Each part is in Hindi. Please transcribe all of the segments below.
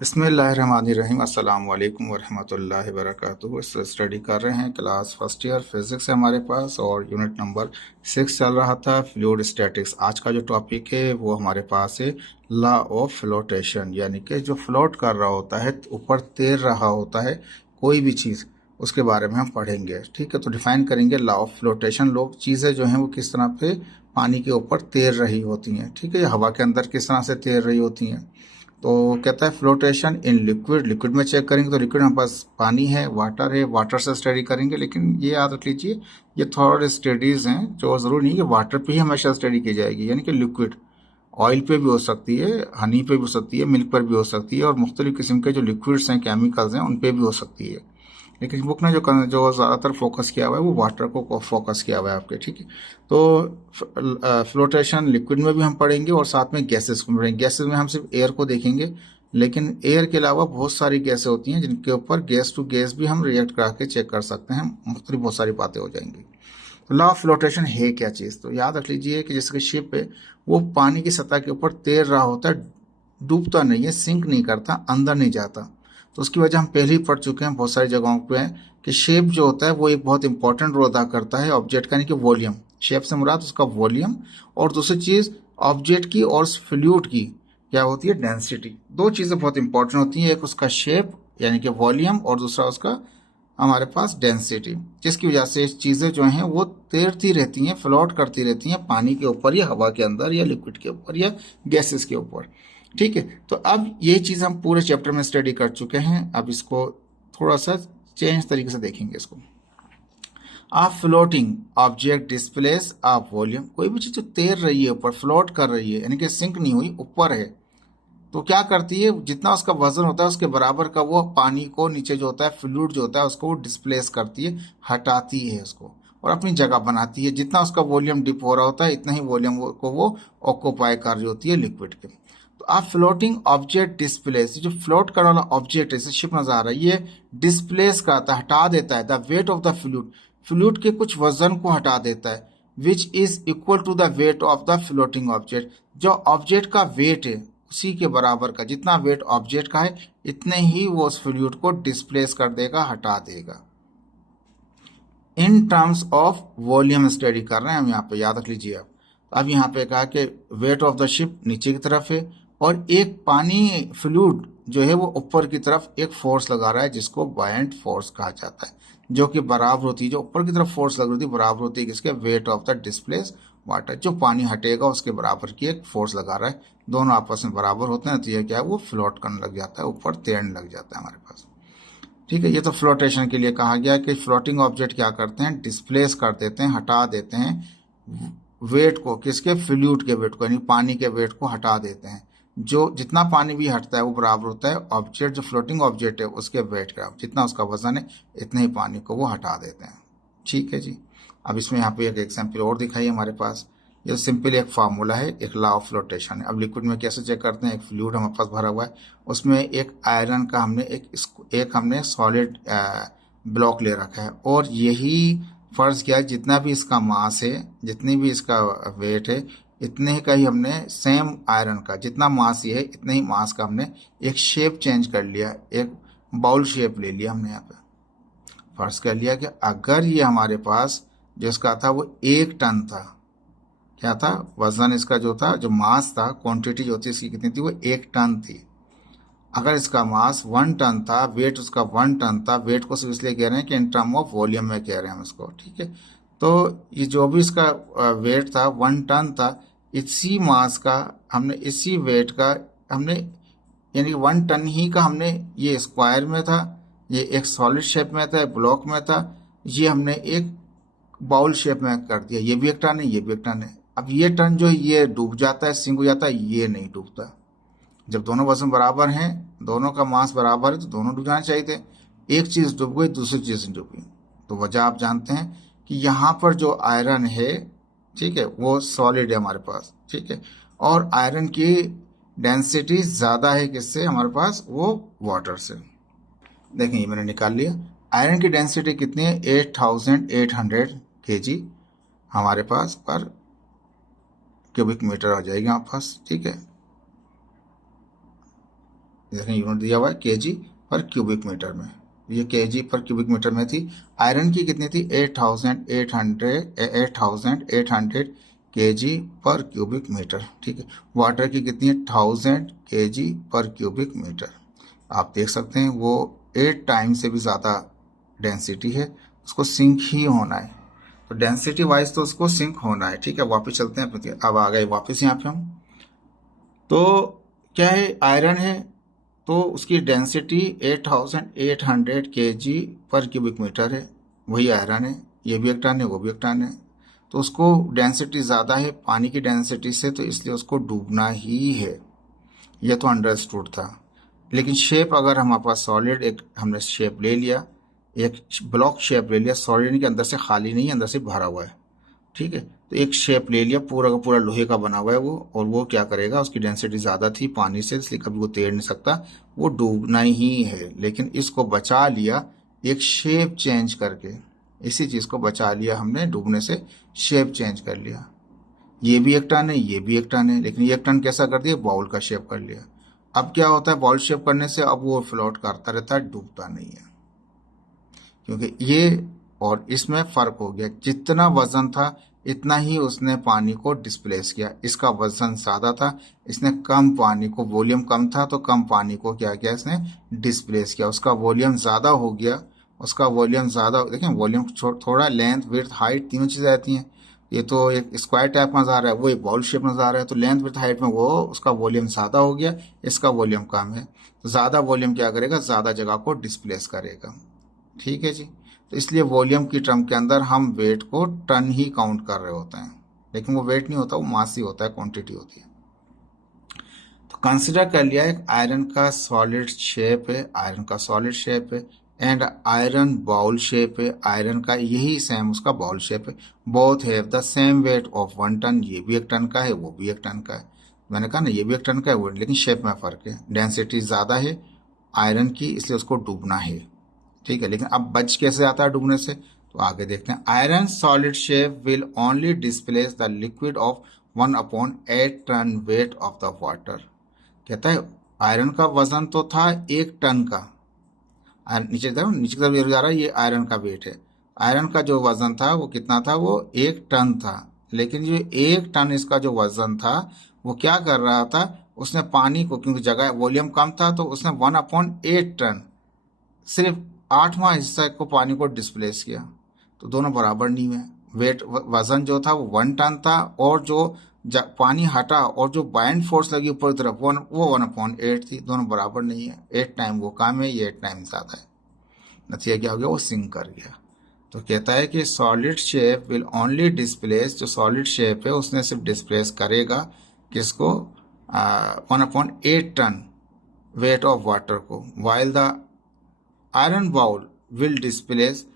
बिस्मिल्लाहिर्रहमानिर्रहीम अस्सलाम वालेकुम वरहमतुल्लाहि वबरकातुहू। इस स्टडी कर रहे हैं क्लास फर्स्ट ईयर फिजिक्स है हमारे पास और यूनिट नंबर 6 चल रहा था फ्लूइड स्टैटिक्स। आज का जो टॉपिक है वो हमारे पास है लॉ ऑफ फ्लोटेशन, यानी कि जो फ्लोट कर रहा होता है, ऊपर तैर रहा होता है कोई भी चीज़, उसके बारे में हम पढ़ेंगे। ठीक है, तो डिफाइन करेंगे लॉ ऑफ फ्लोटेशन। लोग चीज़ें जो हैं वो किस तरह पे पानी के ऊपर तैर रही होती हैं, ठीक है, या हवा के अंदर किस तरह से तैर रही होती हैं। तो कहता है फ्लोटेशन इन लिक्विड। लिक्विड में चेक करेंगे तो लिक्विड हमारे पास पानी है, वाटर है, वाटर से स्टडी करेंगे। लेकिन ये याद रख लीजिए, ये थोड़े स्टडीज़ हैं जो ज़रूरी नहीं कि वाटर पे ही हमेशा स्टडी की जाएगी, यानी कि लिक्विड ऑयल पे भी हो सकती है, हनी पे भी हो सकती है, मिल्क पर भी हो सकती है, और मुख्तलिफ़ किस्म के जो लिक्विड्स हैं, केमिकल्स हैं, उन पे भी हो सकती है। लेकिन बुक ने जो ज़्यादातर फोकस किया हुआ है वो वाटर को फोकस किया हुआ है आपके। ठीक है, तो फ्लोटेशन लिक्विड में भी हम पढ़ेंगे और साथ में गैसेस को पढ़ेंगे। गैसेस में हम सिर्फ एयर को देखेंगे, लेकिन एयर के अलावा बहुत सारी गैसें होती हैं जिनके ऊपर गैस टू गैस भी हम रिएक्ट करा के चेक कर सकते हैं। मुख्तलिफ बहुत सारी बातें हो जाएंगी। तो लॉ ऑफ फ्लोटेशन है क्या चीज़, तो याद रख लीजिए कि जैसे कि शिप है वो पानी की सतह के ऊपर तैर रहा होता है, डूबता नहीं है, सिंक नहीं करता, अंदर नहीं जाता। तो उसकी वजह हम पहले ही पढ़ चुके हैं बहुत सारी जगहों पे कि शेप जो होता है वो एक बहुत इंपॉर्टेंट रोल अदा करता है ऑब्जेक्ट का, यानी कि वॉल्यूम। शेप से मुराद उसका वॉल्यूम, और दूसरी चीज़ ऑब्जेक्ट की और फ्लूइड की क्या होती है, डेंसिटी। दो चीज़ें बहुत इंपॉर्टेंट होती हैं, एक उसका शेप यानी कि वॉल्यूम, और दूसरा उसका हमारे पास डेंसिटी, जिसकी वजह से चीज़ें जो हैं वो तैरती रहती हैं, फ्लोट करती रहती हैं पानी के ऊपर या हवा के अंदर या लिक्विड के ऊपर या गैसेस के ऊपर। ठीक है, तो अब ये चीज़ हम पूरे चैप्टर में स्टडी कर चुके हैं। अब इसको थोड़ा सा चेंज तरीके से देखेंगे इसको। आप floating object displace of volume, कोई भी चीज़ जो तैर रही है ऊपर, फ्लोट कर रही है, यानी कि सिंक नहीं हुई, ऊपर है, तो क्या करती है, जितना उसका वजन होता है उसके बराबर का वो पानी को नीचे जो होता है फ्लूइड जो होता है उसको वो डिस्प्लेस करती है, हटाती है उसको, और अपनी जगह बनाती है। जितना उसका वॉल्यूम डिप हो रहा होता है इतना ही वॉल्यूम को वो ऑक्यूपाई कर रही होती है लिक्विड के। तो आप फ्लोटिंग ऑब्जेक्ट डिस्प्लेस, जो फ्लोट करने वाला ऑब्जेक्ट है, शिप नजर आ रहा है, ये डिस्प्लेस करता है, हटा देता है the weight of the fluid, fluid के कुछ वजन को हटा देता है, which is equal to the weight of the floating object, जो ऑब्जेक्ट का वेट है उसी के बराबर का, जितना वेट ऑब्जेक्ट का है इतने ही वो उस फ्लूइड को डिस्प्लेस कर देगा, हटा देगा। In terms of volume study कर रहे हैं हम यहाँ पे, याद रख लीजिए। अब यहाँ पे कहा कि वेट ऑफ द शिप नीचे की तरफ है और एक पानी फ्लूइड जो है वो ऊपर की तरफ एक फोर्स लगा रहा है जिसको बायंट फोर्स कहा जाता है, जो कि बराबर होती है, जो ऊपर की तरफ फोर्स लग रही थी बराबर होती है किसके, wait of the displace water, जो पानी हटेगा उसके बराबर की एक फोर्स लगा रहा है। दोनों आपस में बराबर होते हैं तो ये क्या है, वो फ्लोट करने लग जाता है, ऊपर तैरने लग जाता है हमारे पास। ठीक है, ये तो फ्लोटेशन के लिए कहा गया कि फ्लोटिंग ऑब्जेक्ट क्या करते हैं, डिस्प्लेस कर देते हैं, हटा देते हैं वेट को, किसके, फ्लूइड के वेट को, यानी पानी के वेट को हटा देते हैं। जो जितना पानी भी हटता है वो बराबर होता है ऑब्जेक्ट, जो फ्लोटिंग ऑब्जेक्ट है उसके वेट का, जितना उसका वजन है इतने ही पानी को वो हटा देते हैं। ठीक है जी। अब इसमें यहाँ पे एक एग्जाम्पल और दिखाई हमारे पास। ये सिंपल एक फार्मूला है, एक लॉ ऑफ फ्लोटेशन है। अब लिक्विड में कैसे चेक करते हैं, एक फ्लूइड हमारे पास भरा हुआ है, उसमें एक आयरन का हमने एक हमने सॉलिड ब्लॉक ले रखा है, और यही फर्ज किया जितना भी इसका मास है, जितनी भी इसका वेट है, इतने का ही हमने सेम आयरन का जितना मास ये है इतने ही मास का हमने एक शेप चेंज कर लिया, एक बाउल शेप ले लिया हमने यहाँ पे। फर्ज कर लिया कि अगर ये हमारे पास जो इसका था वो 1 टन था, क्या था, वजन इसका जो था, जो मास था, क्वांटिटी जो थी इसकी कितनी थी, वो 1 टन थी। अगर इसका मास 1 टन था, वेट उसका 1 टन था, वेट को सिर्फ इसलिए कह रहे हैं कि इन टर्म ऑफ वॉल्यूम में कह रहे हैं हम इसको। ठीक है, तो ये जो भी इसका वेट था 1 टन था, इसी मास का हमने, इसी वेट का हमने, यानी 1 टन ही का हमने, ये स्क्वायर में था, ये एक सॉलिड शेप में था, ब्लॉक में था, ये हमने एक बाउल शेप में कर दिया, ये भी 1 टन है, ये भी 1 टन है। अब ये टन जो है ये डूब जाता है, सिंक हो जाता है, ये नहीं डूबता। जब दोनों वजन बराबर हैं, दोनों का मास बराबर है, तो दोनों डूब जाने चाहिए थे। एक चीज़ डूब गई, दूसरी चीज़ नहीं डूबी। तो वजह आप जानते हैं कि यहाँ पर जो आयरन है, ठीक है, वो सॉलिड है हमारे पास, ठीक है, और आयरन की डेंसिटी ज़्यादा है किससे हमारे पास, वो वाटर से। देखें ये मैंने निकाल लिया, आयरन की डेंसिटी कितनी है, 8800 kg हमारे पास पर क्यूबिक मीटर आ जाएगी हमारे पास। ठीक है, देखें यूनिट दिया हुआ है केजी पर क्यूबिक मीटर में, ये केजी पर क्यूबिक मीटर में थी। आयरन की कितनी थी 8800 केजी पर क्यूबिक मीटर, ठीक है। वाटर की कितनी है 1000 केजी पर क्यूबिक मीटर। आप देख सकते हैं वो 8 टाइम से भी ज़्यादा डेंसिटी है, उसको सिंक ही होना है, तो डेंसिटी वाइज तो उसको सिंक होना है, ठीक है। वापस चलते हैं, अब आ गए वापस यहाँ पे हम। तो क्या है आयरन है, तो उसकी डेंसिटी 8800 केजी पर क्यूबिक मीटर है, वही आयरन है। ये भी एक टन है, वो भी एक टन है, तो उसको डेंसिटी ज़्यादा है पानी की डेंसिटी से, तो इसलिए उसको डूबना ही है। ये तो अंडरस्टूड था। लेकिन शेप अगर हमारे पास सॉलिड, एक हमने शेप ले लिया, एक ब्लॉक शेप ले लिया, सॉलिड के अंदर से खाली नहीं है, अंदर से भरा हुआ है, ठीक है। तो एक शेप ले लिया, पूरा का पूरा लोहे का बना हुआ है वो, और वो क्या करेगा, उसकी डेंसिटी ज़्यादा थी पानी से, इसलिए कभी वो तैर नहीं सकता, वो डूबना ही है। लेकिन इसको बचा लिया एक शेप चेंज करके, इसी चीज़ को बचा लिया हमने डूबने से, शेप चेंज कर लिया। ये भी एक टन है, ये भी एक टन है, लेकिन ये एक टन कैसा कर दिया, बाउल का शेप कर लिया। अब क्या होता है बाउल शेप करने से, अब वो फ्लोट करता रहता है, डूबता नहीं है, क्योंकि ये और इसमें फर्क हो गया। जितना वजन था इतना ही उसने पानी को डिस्प्लेस किया, इसका वजन ज़्यादा था, इसने कम पानी को, वॉल्यूम कम था तो कम पानी को क्या किया इसने, डिस्प्लेस किया। उसका वॉल्यूम ज़्यादा हो गया, उसका वॉल्यूम ज़्यादा, देखें वॉल्यूम थोड़ा, लेंथ विड्थ हाइट तीनों चीज़ें आती हैं। ये तो एक स्क्वायर टाइप नज़र आ रहा है, वो एक बाउल शेप नज़र आ रहा है, तो लेंथ विड्थ हाइट में वो उसका वॉल्यूम ज़्यादा हो गया, इसका वॉल्यूम कम है। तो ज़्यादा वॉल्यूम क्या करेगा, ज़्यादा जगह को डिस्प्लेस करेगा, ठीक है जी। तो इसलिए वॉल्यूम की टर्म के अंदर हम वेट को टन ही काउंट कर रहे होते हैं, लेकिन वो वेट नहीं होता, वो मास ही होता है, क्वांटिटी होती है। तो कंसिडर कर लिया एक आयरन का सॉलिड शेप है, आयरन का सॉलिड शेप है, एंड आयरन बाउल शेप है, आयरन का यही सेम उसका बाउल शेप है। Both have the same weight of 1 ton, ये भी एक टन का है, वो भी एक टन का है। मैंने कहा ना ये भी एक टन का है, वो, लेकिन शेप में फ़र्क है। डेंसिटी ज़्यादा है आयरन की, इसलिए उसको डूबना है, ठीक है। लेकिन अब बच कैसे आता है डूबने से, तो आगे देखते हैं। Iron solid shape will only displace the liquid of 1/8 ton weight of the water. कहता है आयरन का वजन तो था 1 टन का, नीचे की तरफ ये जा रहा है, ये आयरन का वेट है। आयरन का जो वजन था वो कितना था, वो 1 टन था। लेकिन जो 1 टन इसका जो वजन था, वो क्या कर रहा था, उसने पानी को, क्योंकि जगह वॉल्यूम कम था, तो उसने 1/8 टन, सिर्फ 8वां हिस्सा को पानी को डिस्प्लेस किया। तो दोनों बराबर नहीं हुए। वेट वजन जो था वो 1 टन था, और जो पानी हटा और जो बाइंड फोर्स लगी ऊपर की तरफ वो 1/8 थी, दोनों बराबर नहीं है। 8 टाइम वो कम है, ये 8 टाइम ज़्यादा है। नतीजा क्या हो गया, वो सिंक कर गया। तो कहता है कि solid shape will only displace, जो सॉलिड शेप है उसने सिर्फ डिस्प्लेस करेगा किसको, 1/8 टन वेट ऑफ वाटर को, while the iron bowl will displace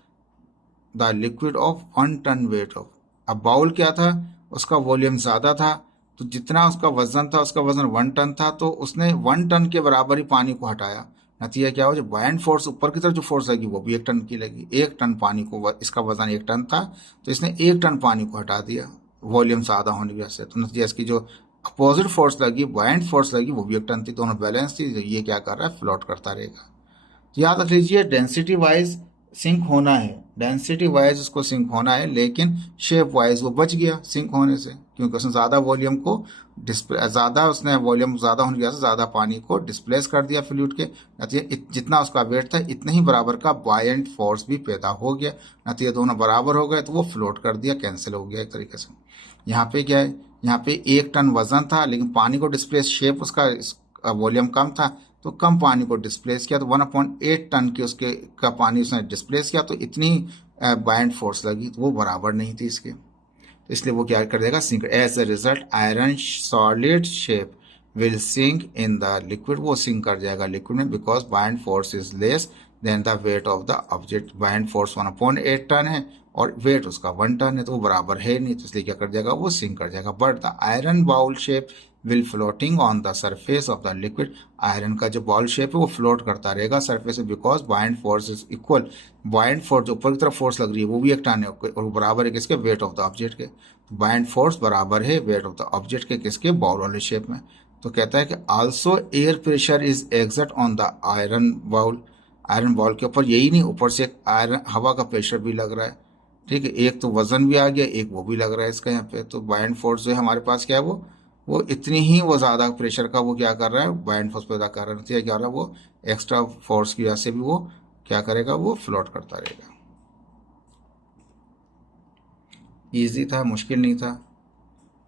the liquid of 1 ton weight of. अब बाउल क्या था, उसका वॉल्यूम ज़्यादा था, तो जितना उसका वजन था, उसका वजन 1 टन था, तो उसने 1 टन के बराबर ही पानी को हटाया। नतीजा क्या हो, जो बाइंड फोर्स ऊपर की तरफ जो फोर्स लगी वो भी 1 टन की लगी। 1 टन पानी को, इसका वजन 1 टन था, तो इसने 1 टन पानी को हटा दिया वॉल्यूम ज़्यादा होने की वजह से। तो नतीजा इसकी जो अपोजिट फोर्स लगी, बाइंड फोर्स लगी, वो भी 1 टन थी, दोनों बैलेंस थी। ये क्या कर रहा है, फ्लोट करता रहेगा। याद रख लीजिए डेंसिटी वाइज सिंक होना है, डेंसिटी वाइज उसको सिंक होना है, लेकिन शेप वाइज वो बच गया सिंक होने से, क्योंकि उसने ज़्यादा वॉल्यूम को ज़्यादा, उसने वॉल्यूम ज़्यादा होने की वजह से ज़्यादा पानी को डिस्प्लेस कर दिया फ्लूइड के। नतीजा जितना उसका वेट था इतना ही बराबर का बायंट फोर्स भी पैदा हो गया। नतीजा दोनों बराबर हो गए, तो वो फ्लोट कर दिया, कैंसिल हो गया एक तरीके से। यहाँ पे क्या है, यहाँ पे 1 टन वजन था, लेकिन पानी को डिस्प्लेस, शेप उसका वॉल्यूम कम था, तो कम पानी को डिस्प्लेस किया, तो 1/8 टन के उसके का पानी उसने डिस्प्लेस किया, तो इतनी बाइंड फोर्स लगी, तो वो बराबर नहीं थी इसके, तो इसलिए वो क्या कर देगा, sink. As a result iron solid shape will sink in the liquid, वो सिंक कर जाएगा लिक्विड में, because buoyant force is less than the weight of the object. Buoyant force 1/8 ton है और वेट उसका 1 टन है, तो वो बराबर है नहीं, तो इसलिए क्या कर जाएगा, वो सिंक कर जाएगा। But the iron bowl shape will floating on the surface of the liquid, iron का जो बाउल शेप है वो फ्लोट करता रहेगा सरफेस से, because buoyant force is equal. Bind force जो ऊपर की तरफ फोर्स लग रही है वो भी 1 टन है, और बराबर है किसके, वेट ऑफ द ऑब्जेक्ट के। बाइंड फोर्स बराबर है वेट ऑफ द ऑब्जेक्ट के, किसके, बाउल वाले शेप में। तो कहता है कि also air pressure is exert on the iron ball के ऊपर, यही नहीं ऊपर से एक आयरन हवा का प्रेशर भी लग रहा है। ठीक है, एक तो वजन भी आ गया, एक वो भी लग रहा है इसका यहाँ पे। तो बायन फोर्स जो है हमारे पास क्या है, वो इतनी ही वो ज़्यादा प्रेशर का वो क्या कर रहा है, बायन फोर्स पैदा कर रहा है। क्या हो रहा है, वो एक्स्ट्रा फोर्स की वजह से भी वो क्या करेगा, वो फ्लोट करता रहेगा। ईजी था, मुश्किल नहीं था।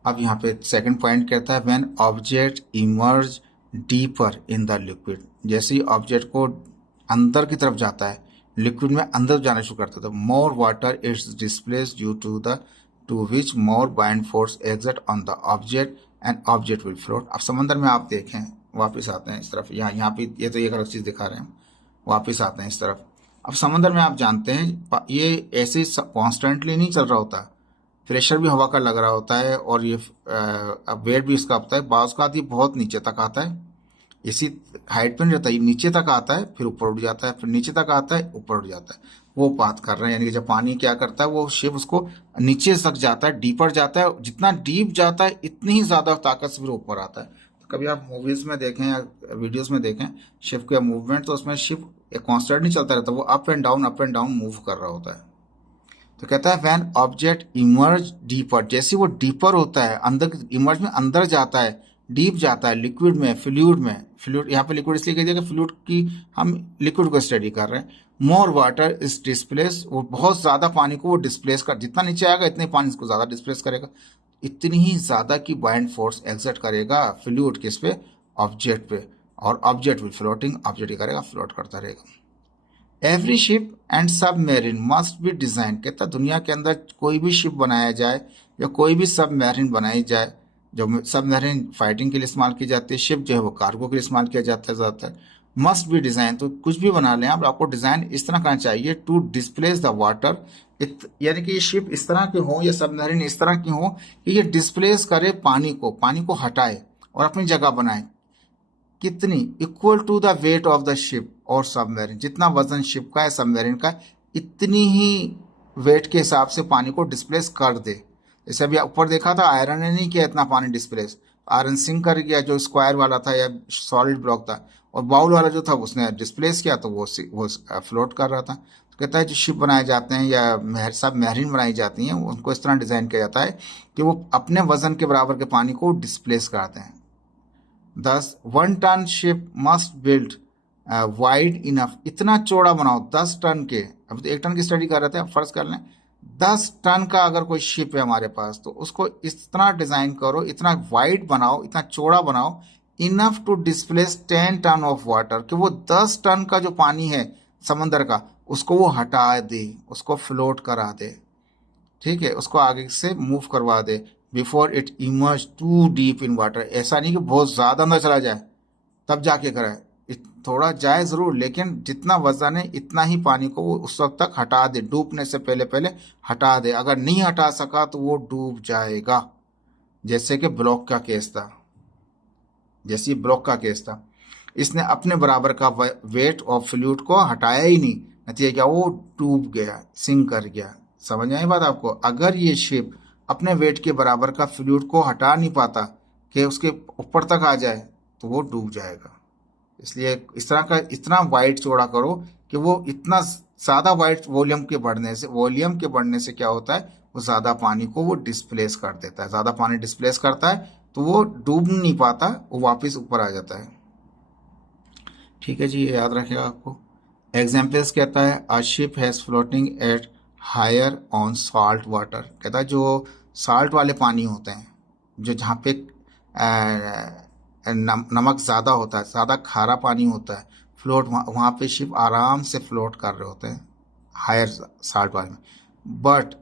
अब यहाँ पे सेकंड पॉइंट कहता है when object emerge deeper in the liquid, जैसे ही ऑब्जेक्ट को अंदर की तरफ जाता है, लिक्विड में अंदर जाना शुरू करता है, तो more water it's displace due to which more bind force exert on the object and object will float. अब समंदर में आप देखें, वापस आते हैं इस तरफ, यहाँ पे ये तो एक अलग चीज़ दिखा रहे हैं, वापस आते हैं इस तरफ। अब समंदर में आप जानते हैं ये ऐसे कॉन्स्टेंटली नहीं चल रहा होता, प्रेशर भी हवा का लग रहा होता है, और ये वेट भी इसका होता है। बाज़ का ये बहुत नीचे तक आता है, इसी हाइट पे नहीं रहता, ये नीचे तक आता है, फिर ऊपर उठ जाता है, फिर नीचे तक आता है, ऊपर उठ जाता है। वो बात कर रहे हैं, यानी कि जब पानी क्या करता है, वो शिप उसको नीचे तक जाता है, डीपर जाता है, जितना डीप जाता है इतनी ही ज़्यादा ताकत से फिर ऊपर आता है। तो कभी आप मूवीज़ में देखें या वीडियोज़ में देखें शिप का मूवमेंट, तो उसमें शिप एक कॉन्स्टेंट नहीं चलता रहता, वो अप एंड डाउन मूव कर रहा होता है। तो कहता है व्हेन ऑब्जेक्ट इमर्ज डीपर, जैसे वो डीपर होता है, अंदर इमर्ज में अंदर जाता है, डीप जाता है लिक्विड में, फ्लूइड यहाँ पे लिक्विड इसलिए कह दिया कि फ्लूइड की हम लिक्विड को स्टडी कर रहे हैं। मोर वाटर इज डिस्प्लेस, वो बहुत ज़्यादा पानी को वो डिस्प्लेस कर, जितना नीचे आएगा इतने पानी इसको ज़्यादा डिस्प्लेस करेगा, इतनी ही ज़्यादा की बाइंड फोर्स एक्सर्ट करेगा फ्लूइड किस पे, ऑब्जेक्ट पे, और ऑब्जेक्ट विल फ्लोटिंग, ऑब्जेक्ट ही करेगा, फ्लोट करता रहेगा। Every ship and submarine must be design, कहता दुनिया के अंदर कोई भी शिप बनाया जाए या कोई भी सबमेरिन बनाई जाए, जो सबमेरिन फाइटिंग के लिए इस्तेमाल की जाती है, शिप जो है वो कार्गो के लिए इस्तेमाल किया जाता है ज़्यादातर। मस्ट बी डिज़ाइन, तो कुछ भी बना लें आप, आपको डिज़ाइन इस तरह करना चाहिए टू डिस्प्लेस द वाटर, यानी कि ये शिप इस तरह की हो या सबमेरिन इस तरह की हो कि ये डिस्प्लेस करे पानी को हटाए और अपनी जगह बनाए। कितनी, equal to the weight of the ship और सबमरीन, जितना वजन शिप का है सबमरीन का, इतनी ही वेट के हिसाब से पानी को डिस्प्लेस कर दे। जैसे अभी ऊपर देखा था, आयरन ने नहीं किया इतना पानी डिस्प्लेस, आयरन सिंक कर गया जो स्क्वायर वाला था या सॉलिड ब्लॉक था, और बाउल वाला जो था उसने डिस्प्लेस किया, तो वो फ्लोट कर रहा था। तो कहता है जो शिप बनाए जाते हैं या सबमरीन बनाई जाती हैं, उनको इस तरह डिज़ाइन किया जाता है कि वो अपने वजन के बराबर के पानी को डिस्प्लेस कराते हैं। Thus, 1 ton ship must build wide enough, इतना चौड़ा बनाओ 10 टन के, अब तो 1 टन की स्टडी कर रहे थे, फर्ज कर लें 10 टन का अगर कोई शिप है हमारे पास, तो उसको इतना डिजाइन करो, इतना वाइड बनाओ, इतना चौड़ा बनाओ, enough to displace 10 ton of water, कि वो 10 टन का जो पानी है समंदर का, उसको वो हटा दे, उसको फ्लोट करा दे, ठीक है, उसको आगे से मूव करवा दे, before it emerge too deep in water. ऐसा नहीं कि बहुत ज़्यादा अंदर चला जाए तब जाके कराए, थोड़ा जाए ज़रूर, लेकिन जितना वजन है इतना ही पानी को वो उस वक्त तक हटा दे, डूबने से पहले पहले हटा दे। अगर नहीं हटा सका तो वो डूब जाएगा, जैसे कि ब्लॉक का केस था, जैसे ब्लॉक का केस था, इसने अपने बराबर का वेट ऑफ फ्लूइड को हटाया ही नहीं, नतीजा क्या, वो डूब गया, सिंक कर गया। समझ आई बात आपको? अगर ये शिप अपने वेट के बराबर का फ्लूइड को हटा नहीं पाता कि उसके ऊपर तक आ जाए, तो वो डूब जाएगा। इसलिए इस तरह का इतना वाइड चौड़ा करो कि वो इतना ज़्यादा वाइड वॉल्यूम के बढ़ने से क्या होता है, वो ज़्यादा पानी को वो डिस्प्लेस कर देता है, ज़्यादा पानी डिस्प्लेस करता है तो वो डूब नहीं पाता, वो वापस ऊपर आ जाता है। ठीक है जी, ये याद रखिएगा आपको। एग्जाम्पल्स कहता है a ship has floating at higher on salt water, कहता है जो साल्ट वाले पानी होते हैं, जो जहाँ पे नमक ज़्यादा होता है, ज़्यादा खारा पानी होता है, फ्लोट वहाँ पे शिप आराम से फ्लोट कर रहे होते हैं हायर साल्ट वाले में। बट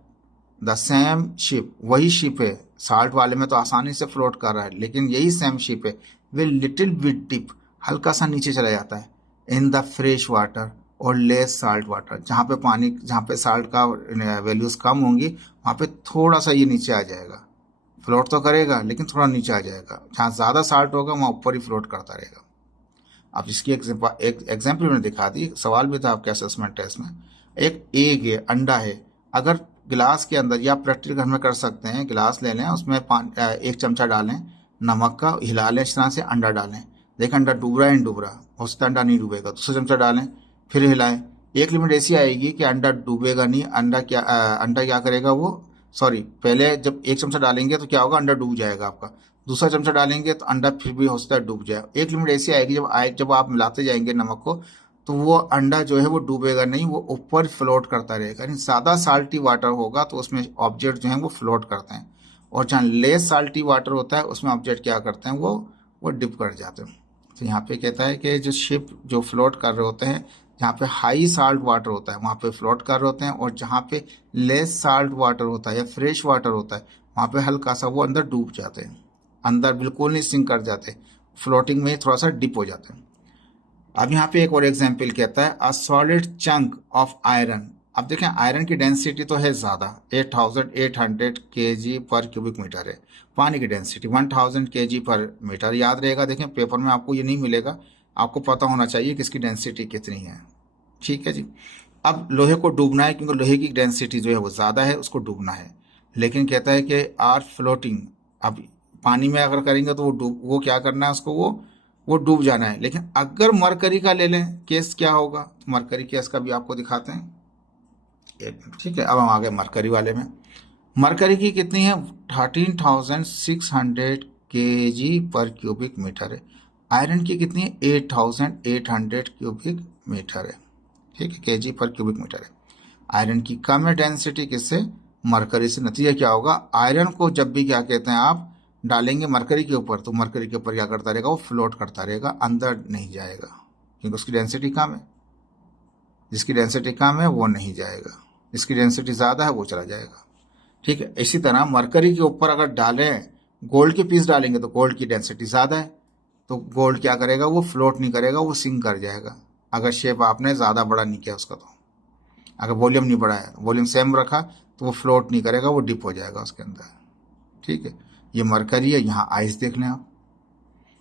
द सेम शिप, वही शिप है, साल्ट वाले में तो आसानी से फ्लोट कर रहा है, लेकिन यही सेम शिप है विल लिटिल बिट डिप, हल्का सा नीचे चला जाता है, इन द फ्रेश वाटर और लेस साल्ट वाटर, जहाँ पे साल्ट का वैल्यूज़ कम होंगी वहाँ पे थोड़ा सा ये नीचे आ जाएगा, फ्लोट तो करेगा लेकिन थोड़ा नीचे आ जाएगा। जहाँ ज़्यादा साल्ट होगा वहाँ ऊपर ही फ्लोट करता रहेगा। अब इसकी एक एग्जाम्पल मैंने दिखा दी, सवाल भी था आपके असेसमेंट टेस्ट में। एक एग है, अंडा है, अगर गिलास के अंदर, या प्रैक्टिकल घर में कर सकते हैं, गिलास ले लें, उसमें 1 चमचा डालें नमक का हिला लें इस तरह से, अंडा डालें, देखें अंडा डूब रहा है नहीं डूब रहा, हो सकता है अंडा नहीं डूबेगा, दूसरा चमचा डालें, फिर हिलाएं। एक लिमिट ऐसी आएगी कि अंडा डूबेगा नहीं, अंडा क्या करेगा वो, सॉरी, पहले जब एक चमचा डालेंगे तो क्या होगा, अंडा डूब जाएगा आपका, दूसरा चमचा डालेंगे तो अंडा फिर भी हो सकता है डूब जाए। एक लिमिट ऐसी आएगी जब आप मिलाते जाएंगे नमक को, तो वो अंडा जो है वो डूबेगा नहीं, वो ऊपर फ्लोट करता रहेगा। यानी ज़्यादा साल्टी वाटर होगा तो उसमें ऑब्जेक्ट जो है वो फ्लोट करते हैं, और जहाँ लेस साल्टी वाटर होता है उसमें ऑब्जेक्ट क्या करते हैं, वो डिप कर जाते हैं। तो यहाँ पे कहता है कि जो शिप जो फ्लोट कर रहे होते हैं, जहाँ पे हाई साल्ट वाटर होता है वहाँ पे फ्लोट कर रहे होते हैं, और जहाँ पे लेस साल्ट वाटर होता है या फ्रेश वाटर होता है वहाँ पे हल्का सा वो अंदर डूब जाते हैं, अंदर बिल्कुल नहीं सिंक कर जाते, फ्लोटिंग में थोड़ा सा डिप हो जाते हैं। अब यहाँ पे एक और एग्जाम्पल कहता है a solid chunk of iron. अब देखें आयरन की डेंसिटी तो है ज़्यादा, 8800 kg पर क्यूबिक मीटर है, पानी की डेंसिटी 1000 kg पर मीटर। याद रहेगा, देखें पेपर में आपको ये नहीं मिलेगा, आपको पता होना चाहिए कि इसकी डेंसिटी कितनी है। ठीक है जी। अब लोहे को डूबना है क्योंकि लोहे की डेंसिटी जो है वो ज़्यादा है, उसको डूबना है, लेकिन कहता है कि आर फ्लोटिंग। अब पानी में अगर करेंगे तो वो क्या करना है उसको, वो डूब जाना है। लेकिन अगर मरकरी का ले लें केस क्या होगा, तो मरकरी केस का भी आपको दिखाते हैं एक मिनट। ठीक है, अब हम आ गए मरकरी वाले में। मरकरी की कितनी है, 13,600 kg पर क्यूबिक मीटर है। आयरन की कितनी है, 8,800 क्यूबिक मीटर है। ठीक है, केजी पर क्यूबिक मीटर है। आयरन की कम है डेंसिटी किससे, मरकरी से। नतीजा क्या होगा, आयरन को जब भी क्या कहते हैं आप डालेंगे मरकरी के ऊपर, तो मरकरी के ऊपर क्या करता रहेगा, वो फ्लोट करता रहेगा, अंदर नहीं जाएगा, क्योंकि उसकी डेंसिटी कम है। जिसकी डेंसिटी कम है वो नहीं जाएगा, जिसकी डेंसिटी ज़्यादा है वो चला जाएगा। ठीक है, इसी तरह मरकरी के ऊपर अगर डालें गोल्ड के पीस डालेंगे तो गोल्ड की डेंसिटी ज़्यादा है, तो गोल्ड क्या करेगा, वो फ्लोट नहीं करेगा, वो सिंक कर जाएगा। अगर शेप आपने ज़्यादा बड़ा नहीं किया उसका, तो अगर वॉल्यूम नहीं बढ़ाया, वॉल्यूम सेम रखा, तो वो फ्लोट नहीं करेगा, वो डिप हो जाएगा उसके अंदर। ठीक है, ये मरकरी है। यहाँ आइस देख लें आप,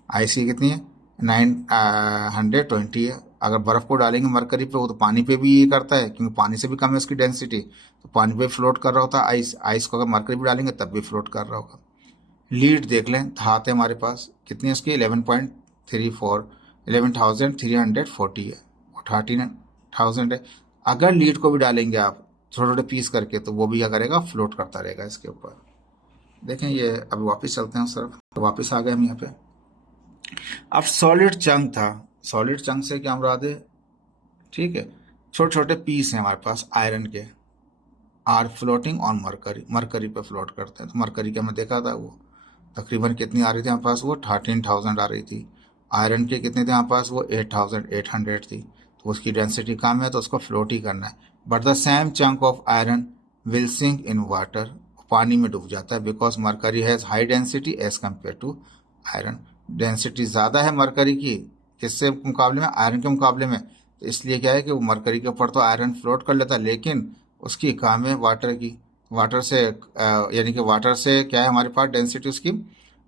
आइस की कितनी है, 920 है। अगर बर्फ़ को डालेंगे मरकरी पे, वो तो पानी पे भी ये करता है, क्योंकि पानी से भी कम है उसकी डेंसिटी, तो पानी पे फ्लोट कर रहा होता है आइस। आइस को अगर मरकरी पे डालेंगे तब भी फ्लोट कर रहा होगा। लीड देख लें, धात है हमारे पास, कितनी है उसकी, 11.34, 11,340 है, और 13,000 है। अगर लीड को भी डालेंगे आप छोटे छोटे पीस करके, तो वो भी क्या करेगा, फ्लोट करता रहेगा इसके ऊपर। देखें ये, अब वापस चलते हैं उस तरफ, तो वापस आ गए हम यहाँ पे। अब सॉलिड चंक था, सॉलिड चंक से क्या मुराद है, ठीक है, छोटे छोटे पीस हैं हमारे पास आयरन के, are floating on mercury, mercury पे फ्लोट करते हैं। तो मरकरी के हमने देखा था वो तकरीबन कितनी आ रही थी हमारे पास, वो 13,000 आ रही थी। आयरन के कितने थे हमारे पास, वो 8,800 थी। तो उसकी डेंसिटी कम है तो उसको फ्लोट ही करना है। But the same chunk of iron will sink in water, पानी में डूब जाता है, because mercury has high density as compare to iron. Density ज़्यादा है मरकरी की, किससे मुकाबले में, आयरन के मुकाबले में। तो इसलिए क्या है कि वो मरकरी के ऊपर तो आयरन फ्लोट कर लेता है, लेकिन उसकी कम है वाटर की। वाटर से यानी कि वाटर से क्या है हमारे पास, डेंसिटी उसकी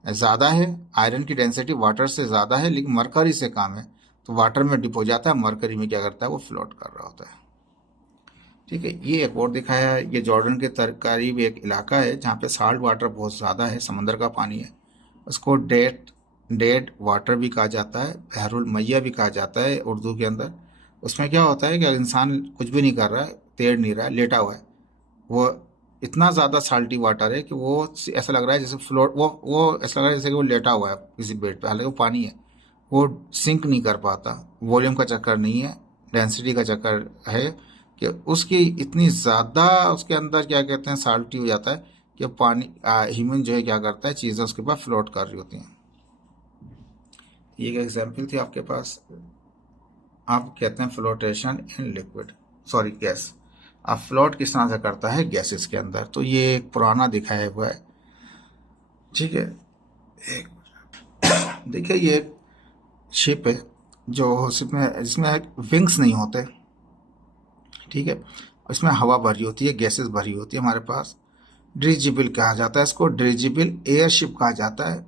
ज़्यादा है, आयरन की डेंसिटी वाटर से ज़्यादा है, लेकिन मरकरी से कम है, तो वाटर में डिप हो जाता है, मरकरी में क्या करता है, वो फ्लोट कर रहा होता है। ठीक है, ये एक और दिखाया है, ये जॉर्डन के करीब एक इलाका है जहाँ पे साल्ट वाटर बहुत ज़्यादा है, समंदर का पानी है। उसको डेड वाटर भी कहा जाता है, बहरुल मैया भी कहा जाता है उर्दू के अंदर। उसमें क्या होता है कि इंसान कुछ भी नहीं कर रहा है, तैर नहीं रहा है, लेटा हुआ है, वो इतना ज़्यादा साल्टी वाटर है कि वो ऐसा लग रहा है जैसे फ्लोट, वो ऐसा लग रहा है जैसे कि वो लेटा हुआ है किसी बेड पे, हालांकि वो पानी है, वो सिंक नहीं कर पाता। वॉल्यूम का चक्कर नहीं है, डेंसिटी का चक्कर है कि उसकी इतनी ज़्यादा उसके अंदर क्या कहते हैं साल्टी हो जाता है कि पानी ह्यूमन जो है क्या करता है, चीज़ें उसके पास फ्लोट कर रही होती हैं। ये एक एग्जाम्पल थी आपके पास, आप कहते हैं flotation in liquid, sorry gas. अब फ्लोट किस तरह से करता है गैसेस के अंदर, तो ये एक पुराना दिखाया हुआ है। ठीक है, एक देखिए ये एक शिप है जो जिसमें विंग्स नहीं होते। ठीक है, इसमें हवा भरी होती है, गैसेस भरी होती है हमारे पास। डिरिजिबल कहा जाता है इसको, डिरिजिबल एयरशिप कहा जाता है।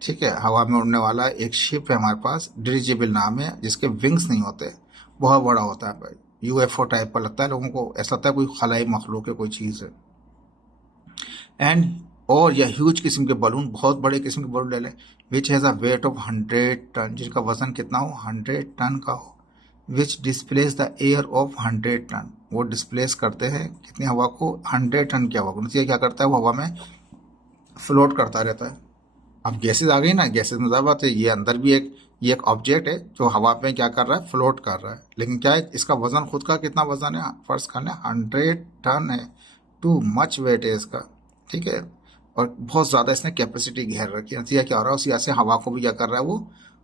ठीक है, हवा में उड़ने वाला एक शिप है हमारे पास, डिरिजिबल नाम है, जिसके विंग्स नहीं होते, बहुत बड़ा होता है भाई, यूएफओ टाइप का लगता है लोगों को, ऐसा लगता है कोई खलाई मखलूक है, कोई चीज़ है। एंड और या ह्यूज किस्म के बलून, बहुत बड़े किस्म के बलून ले लें, which has a weight of 100 ton, जिनका वजन कितना हो 100 टन का हो, which displace the air of 100 ton, वो डिस्प्लेस करते हैं कितनी हवा को 100 टन की हवा को, मतलब ये क्या करता है वो हवा में फ्लोट करता रहता है। अब गैसेज आ गई ना, गैसेज में ज़्यादा बात है, ये अंदर भी ये एक ऑब्जेक्ट है जो हवा में क्या कर रहा है, फ्लोट कर रहा है, लेकिन क्या है इसका वजन खुद का कितना वजन है, फर्स्ट करना 100 टन है, टू मच वेट है इसका, ठीक है, और बहुत ज़्यादा इसने कैपेसिटी घेर रखी है। नतीजा क्या हो रहा है, उसी से हवा को भी क्या कर रहा है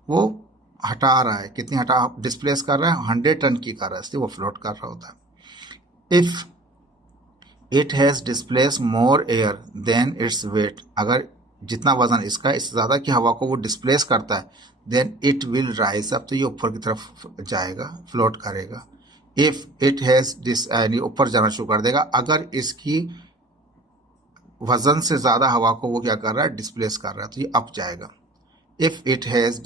वो हटा रहा है, कितनी हटा डिस्प्लेस कर रहा है 100 टन की कर रहा है, इसलिए वो फ्लोट कर रहा होता है। If it has displace more air than its weight, अगर जितना वजन इसका इससे ज़्यादा की हवा को वो डिस्प्लेस करता है, then it will rise up, तो ये ऊपर की तरफ जाएगा, फ्लोट करेगा। इफ़ इट हैज़ यानी ऊपर जाना शुरू कर देगा, अगर इसकी वजन से ज़्यादा हवा को वो क्या कर रहा है, डिस्प्लेस कर रहा है, तो ये अप जाएगा। If it has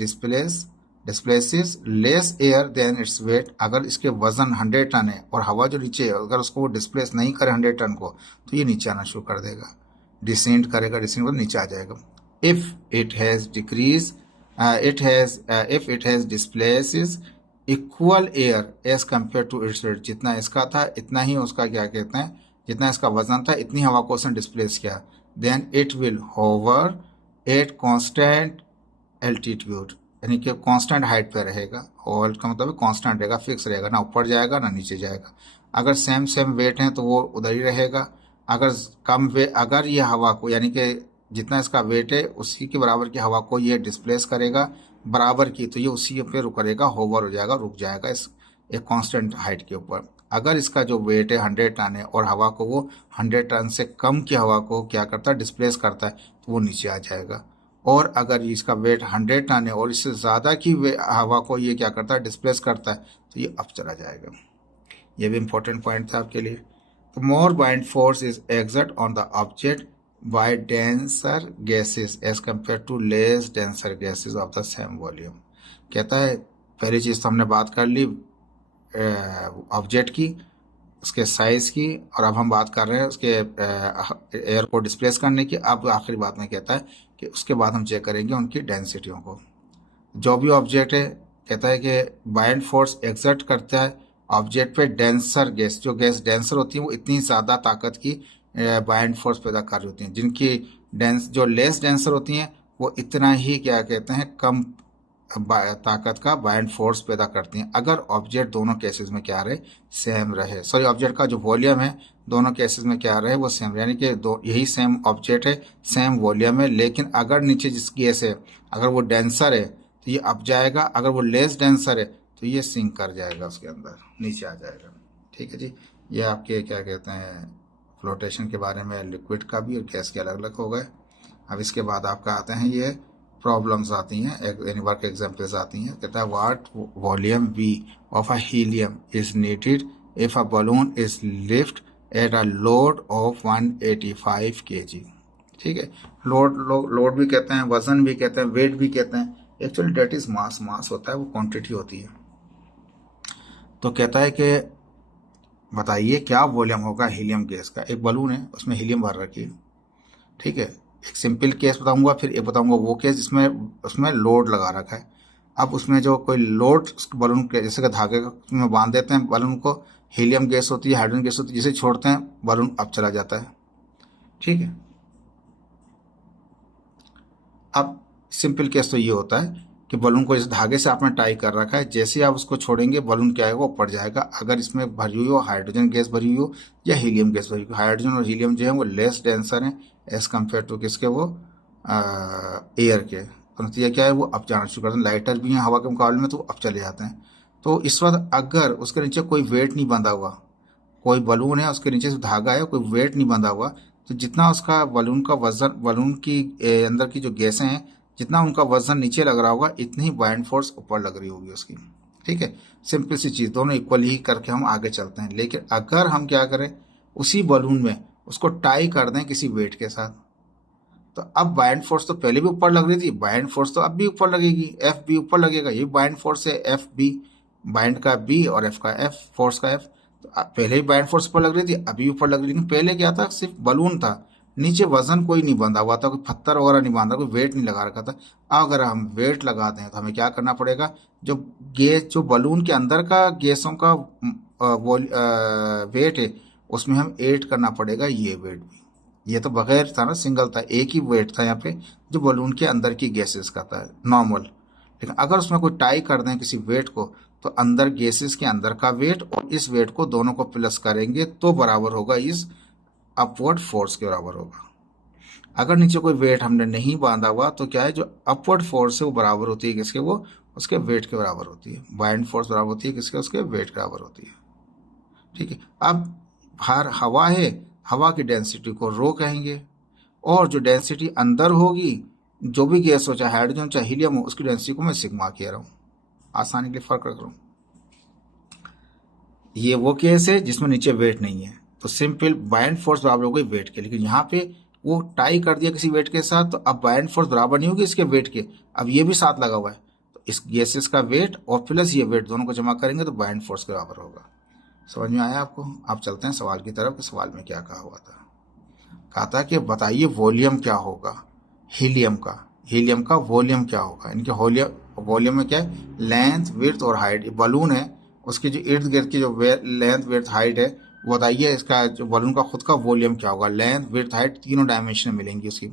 displaces less air than its weight, अगर इसके वजन 100 टन है और हवा जो नीचे है अगर उसको वो डिस्प्लेस नहीं करे 100 टन को, तो ये नीचे आना शुरू कर देगा, डिसेंड करेगा, डिसेंड मतलब नीचे आ जाएगा। If it has decrease if it has displaces equal air as compare to its weight, जितना इसका था इतना ही उसका क्या कहते हैं, जितना इसका वजन था इतनी हवा को उसने डिस्प्लेस किया, then it will hover at constant altitude, यानी कि कांस्टेंट हाइट पे रहेगा, और का मतलब कांस्टेंट रहेगा, फिक्स रहेगा, ना ऊपर जाएगा ना नीचे जाएगा। अगर सेम सेम वेट है तो वो उधर ही रहेगा, अगर अगर ये हवा को यानी कि जितना इसका वेट है उसी के बराबर की हवा को ये डिस्प्लेस करेगा बराबर की, तो ये उसी पे रुक करेगा, होवर हो जाएगा, रुक जाएगा इस एक कांस्टेंट हाइट के ऊपर। अगर इसका जो वेट है 100 टन है और हवा को वो 100 टन से कम की हवा को क्या करता है, डिस्प्लेस करता है, तो वो नीचे आ जाएगा। और अगर इसका वेट 100 टन है और इससे ज़्यादा की हवा को ये क्या करता है, डिस्प्लेस करता है, तो ये अप चला जाएगा। ये भी इंपॉर्टेंट पॉइंट था आपके लिए। तो more bind force is exert on the object by denser gases as compare to less denser gases of the same volume. कहता है पहली चीज़ तो हमने बात कर ली ऑब्जेक्ट की, उसके साइज़ की, और अब हम बात कर रहे हैं उसके एयर को डिस्प्लेस करने की। अब आखिरी बात में कहता है कि उसके बाद हम चेक करेंगे उनकी डेंसिटियों को। जो भी ऑब्जेक्ट है कहता है कि बाइंड फोर्स एक्सर्ट करता है ऑब्जेक्ट पे डेंसर गैस, जो गैस डेंसर होती है वो इतनी ज़्यादा ताकत की बाइंड फोर्स पैदा कर रही होती हैं, जिनकी जो लेस डेंसर होती हैं वो इतना ही क्या कहते हैं कम ताकत का बाइंड फोर्स पैदा करती हैं, अगर ऑब्जेक्ट दोनों केसेस में क्या रहे, सेम रहे। सॉरी, ऑब्जेक्ट का जो वॉल्यूम है दोनों केसेस में क्या रहे, वो सेम, यानी कि दो यही सेम ऑब्जेक्ट है, सेम वॉल्यूम है, लेकिन अगर नीचे जिस गैस है अगर वो डेंसर है तो ये अप जाएगा, अगर वो लेस डेंसर है तो ये सिंक कर जाएगा, उसके अंदर नीचे आ जाएगा। ठीक है जी, ये आपके क्या कहते हैं फ्लोटेशन के बारे में, लिक्विड का भी और गैस के अलग अलग हो गए। अब इसके बाद आपका आते हैं ये प्रॉब्लम्स आती हैं, यानी वर्क एग्जाम्पल्स आती हैं। कहता है what volume we of a helium is needed if a balloon is lift at a load of 185 kg। ठीक है, लोड भी कहते हैं, वजन भी कहते हैं, वेट भी कहते हैं, एक्चुअली डेट इज मास, मास होता है वो क्वांटिटी होती है। तो कहता है कि बताइए क्या वॉल्यूम होगा हीलियम गैस का, एक बलून है उसमें हीलियम भर रखी है, ठीक है, एक सिंपल केस बताऊंगा, फिर एक बताऊंगा वो केस जिसमें उसमें लोड लगा रखा है। अब उसमें जो कोई लोड बलून के जैसे कि धागे में बांध देते हैं बलून को, हीलियम गैस होती है, हाइड्रोजन गैस होती है, जिसे छोड़ते हैं बलून अब चला जाता है। ठीक है, अब सिंपल केस तो ये होता है कि बलून को इस धागे से आपने टाई कर रखा है, जैसे आप उसको छोड़ेंगे बलून क्या है वो ऊपर जाएगा, अगर इसमें भरी हुई हो हाइड्रोजन गैस भरी हुई हो या हीलियम गैस भरी हुई। हाइड्रोजन और हीलियम जो है वो लेस डेंसर हैं एज कम्पेयर टू किसके, वो एयर के, तो नतीजा क्या है वो अप जाना शुरू करते हैं, लाइटर भी हैं हवा के मुकाबले में तो अप चले जाते हैं। तो इस वक्त अगर उसके नीचे कोई वेट नहीं बंधा हुआ, कोई बलून है उसके नीचे से धागा है, कोई वेट नहीं बंधा हुआ, तो जितना उसका बलून का वजन, बलून की अंदर की जो गैसें हैं जितना उनका वजन नीचे लग रहा होगा इतनी ही बाइंड फोर्स ऊपर लग रही होगी उसकी। ठीक है, सिंपल सी चीज़, दोनों इक्वल ही करके हम आगे चलते हैं। लेकिन अगर हम क्या करें उसी बलून में उसको टाई कर दें किसी वेट के साथ, तो अब बाइंड फोर्स तो पहले भी ऊपर लग रही थी, बाइंड फोर्स तो अब भी ऊपर लगेगी, एफ भी ऊपर लगेगा, ये बाइंड फोर्स है एफ बी, बाइंड का बी और एफ का एफ, फोर्स का एफ। तो पहले ही बाइंड फोर्स ऊपर लग रही थी, अभी ऊपर लग रही, लेकिन पहले क्या था सिर्फ बलून था, नीचे वजन कोई नहीं बंधा हुआ था, कोई पत्थर वगैरह नहीं बांधा, कोई वेट नहीं लगा रखा था। अगर हम वेट लगाते हैं तो हमें क्या करना पड़ेगा, जो गैस, जो बलून के अंदर का गैसों का वो वेट है, उसमें हम ऐड करना पड़ेगा ये वेट भी। ये तो बगैर था ना, सिंगल था, एक ही वेट था यहाँ पे जो बलून के अंदर की गैसेस का था नॉर्मल। लेकिन अगर उसमें कोई टाई कर दें किसी वेट को, तो अंदर गैसेस के अंदर का वेट और इस वेट को दोनों को प्लस करेंगे तो बराबर होगा, इस अपवर्ड फोर्स के बराबर होगा। अगर नीचे कोई वेट हमने नहीं बांधा हुआ तो क्या है, जो अपवर्ड फोर्स है वो बराबर होती है किसके, वो उसके वेट के बराबर होती है। बाइंड फोर्स बराबर होती है किसके, उसके वेट के बराबर होती है। ठीक है। अब बाहर हवा है, हवा की डेंसिटी को रो कहेंगे, और जो डेंसिटी अंदर होगी, जो भी गैस हो, चाहे हाइड्रोजन चाहे हीलियम हो, उसकी डेंसिटी को मैं सिग्मा कह रहा हूँ, आसानी के लिए फर्क रख रहा हूँ। ये वो केस है जिसमें नीचे वेट नहीं है, तो सिंपल बाइंड फोर्स बराबर हो गई वेट के। लेकिन यहाँ पे वो टाई कर दिया किसी वेट के साथ, तो अब बाइंड फोर्स बराबर नहीं होगी इसके वेट के, अब ये भी साथ लगा हुआ है, तो इस गैसेस का वेट और प्लस ये वेट दोनों को जमा करेंगे तो बाइंड फोर्स के बराबर होगा। समझ में आया आपको? आप चलते हैं सवाल की तरफ कि सवाल में क्या कहा हुआ था। कहा था कि बताइए वॉल्यूम क्या होगा हीलियम का, हीलियम का वॉल्यूम क्या होगा। इनके वॉल्यूम में क्या है, लेंथ विड्थ और हाइट। बलून है, उसकी जो इर्द गिर्द की जो लेंथ विड्थ हाइट है, वो बताइए इसका जो बलून का खुद का वॉल्यूम क्या होगा। लेंथ विड्थ हाइट तीनों डायमेंशन मिलेंगी उसकी।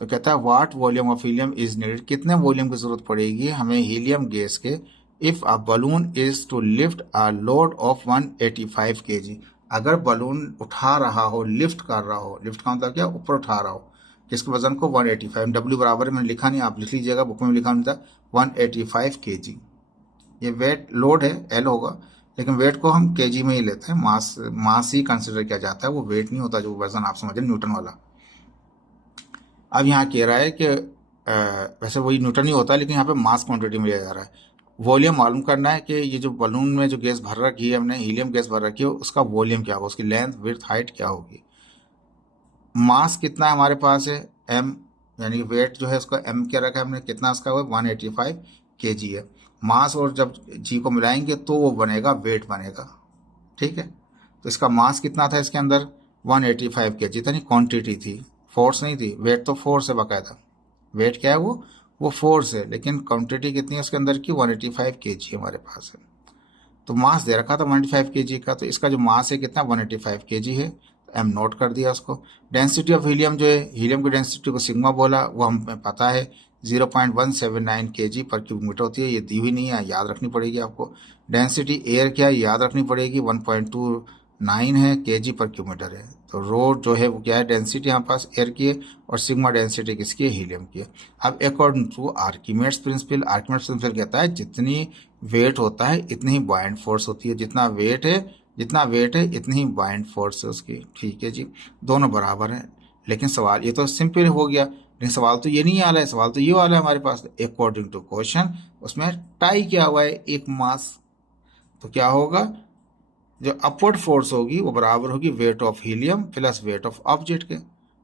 तो कहता है what volume of helium is needed, कितने वॉल्यूम की जरूरत पड़ेगी हमें हीलियम गैस के, if a balloon is to lift a load of 185 kg। अगर बलून उठा रहा हो, लिफ्ट कर रहा हो, लिफ्ट का मतलब क्या, ऊपर उठा रहा हो, किसके वजन को, 185। डब्ल्यू बराबर मैंने लिखा नहीं, आप लिख लीजिएगा, बुक में लिखा नहीं था, 185 kg। ये वेट लोड है, एल होगा, लेकिन वेट को हम केजी में ही लेते हैं, मास मास ही कंसिडर किया जाता है, वो वेट नहीं होता जो वजन आप समझ न्यूटन वाला। अब यहाँ कह रहा है कि वैसे वही न्यूटन ही होता है, लेकिन यहाँ पे मास क्वांटिटी में लिया जा रहा है। वॉल्यूम मालूम करना है कि ये जो बलून में जो गैस भर रखी है हमने, हीलियम गैस भर रखी है, उसका वॉल्यूम क्या होगा, उसकी लेंथ विड्थ हाइट क्या होगी। मास कितना हमारे पास है, एम, यानी वेट जो है उसका एम क्या रखा है हमने, कितना उसका हुआ, 185 kg है। मास और जब जी को मिलाएंगे तो वो बनेगा वेट बनेगा। ठीक है। तो इसका मास कितना था इसके अंदर, 185 kg, जितनी क्वांटिटी थी, फोर्स नहीं थी। वेट तो फोर्स है बाकायदा, वेट क्या है वो फोर्स है, लेकिन क्वांटिटी कितनी है उसके अंदर की, 185 kg हमारे पास है। तो मास दे रखा था 185 kg का, तो इसका जो मास है कितना, 185 kg है, तो एम नोट कर दिया उसको। डेंसिटी ऑफ हीलियम जो है, हीलियम की डेंसिटी को सिग्मा बोला, वो हमें पता है 0.179 kg पर क्यूबिक मीटर होती है, ये दी हुई नहीं है, याद रखनी पड़ेगी आपको। डेंसिटी एयर क्या है, याद रखनी पड़ेगी, 1.29 है, kg पर क्यूब मीटर है। तो रो जो है वो क्या है, डेंसिटी यहाँ पास एयर की है, और सिग्मा डेंसिटी किसकी है, हीलियम की है। अब अकॉर्डिंग टू आर्किमेड्स प्रिंसिपल, आर्किमेड्स प्रिंसिपल कहता है जितनी वेट होता है इतनी ही बाइंड फोर्स होती है, जितना वेट है इतनी ही बाइंड फोर्स है उसकी। ठीक है जी, दोनों बराबर है। लेकिन सवाल ये तो सिंपल हो गया, लेकिन सवाल तो ये नहीं आ रहा है, सवाल तो ये वाला है हमारे पास, अकॉर्डिंग टू क्वेश्चन, उसमें टाई किया हुआ है एक मास। तो क्या होगा, जो अपवर्ड फोर्स होगी वो बराबर होगी weight of helium plus weight of object के।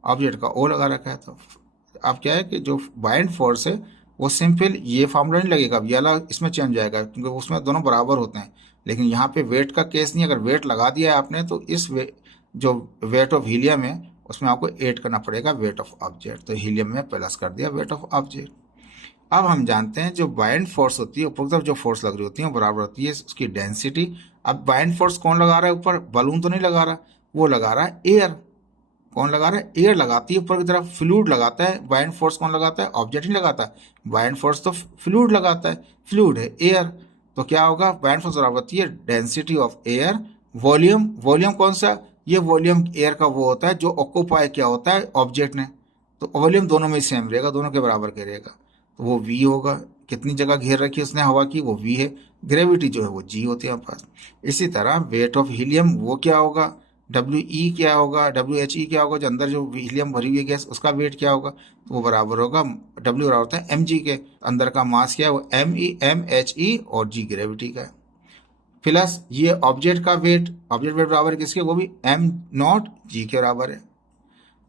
ऑब्जेक्ट का ओ लगा रखा है, तो अब क्या है कि जो बाइंड फोर्स है वो सिंपल ये फार्मूला नहीं लगेगा, अब ये वाला इसमें चेंज जाएगा, क्योंकि उसमें दोनों बराबर होते हैं। लेकिन यहाँ पे वेट का केस नहीं, अगर वेट लगा दिया है आपने तो जो वेट ऑफ हीलियम है उसमें आपको ऐड करना पड़ेगा वेट ऑफ ऑब्जेक्ट, तो हीलियम में प्लस कर दिया वेट ऑफ ऑब्जेक्ट। अब हम जानते हैं जो बाइंड फोर्स होती है, ऊपर तरफ जो फोर्स लग रही होती है वो बराबर होती है उसकी डेंसिटी। अब बाइंड फोर्स कौन लगा रहा है ऊपर, बलून तो नहीं लगा रहा, वो लगा रहा है एयर। कौन लगा रहा है, एयर लगाती है ऊपर की तरफ, फ्लूइड लगाता है। बाइंड फोर्स कौन लगाता है, ऑब्जेक्ट नहीं लगाता, बाइंड फोर्स तो फ्लूइड लगाता है, फ्लूइड है एयर। तो क्या होगा, बाइंड फोर्स बराबर होती है density of air, volume, volume कौन सा, ये वॉल्यूम एयर का वो होता है जो ऑक्यूपाई क्या होता है ऑब्जेक्ट ने, तो वॉल्यूम दोनों में सेम रहेगा, दोनों के बराबर करेगा, तो वो वी होगा। कितनी जगह घेर रखी है उसने हवा की, वो वी है। ग्रेविटी जो है वो जी होती है हमारे पास। इसी तरह वेट ऑफ हीलियम वो क्या होगा, डब्ल्यू ई क्या होगा, डब्ल्यू एच ई क्या होगा, जो अंदर जो हीलियम भरी हुई है गैस उसका वेट क्या होगा, तो वो बराबर होगा, डब्ल्यू बराबर होता है एम जी के, अंदर का मास क्या है वो एम एच ई, और जी ग्रेविटी का है, प्लस ये ऑब्जेक्ट का वेट, ऑब्जेक्ट वेट बराबर है किसके, वो भी एम नॉट जी के बराबर है।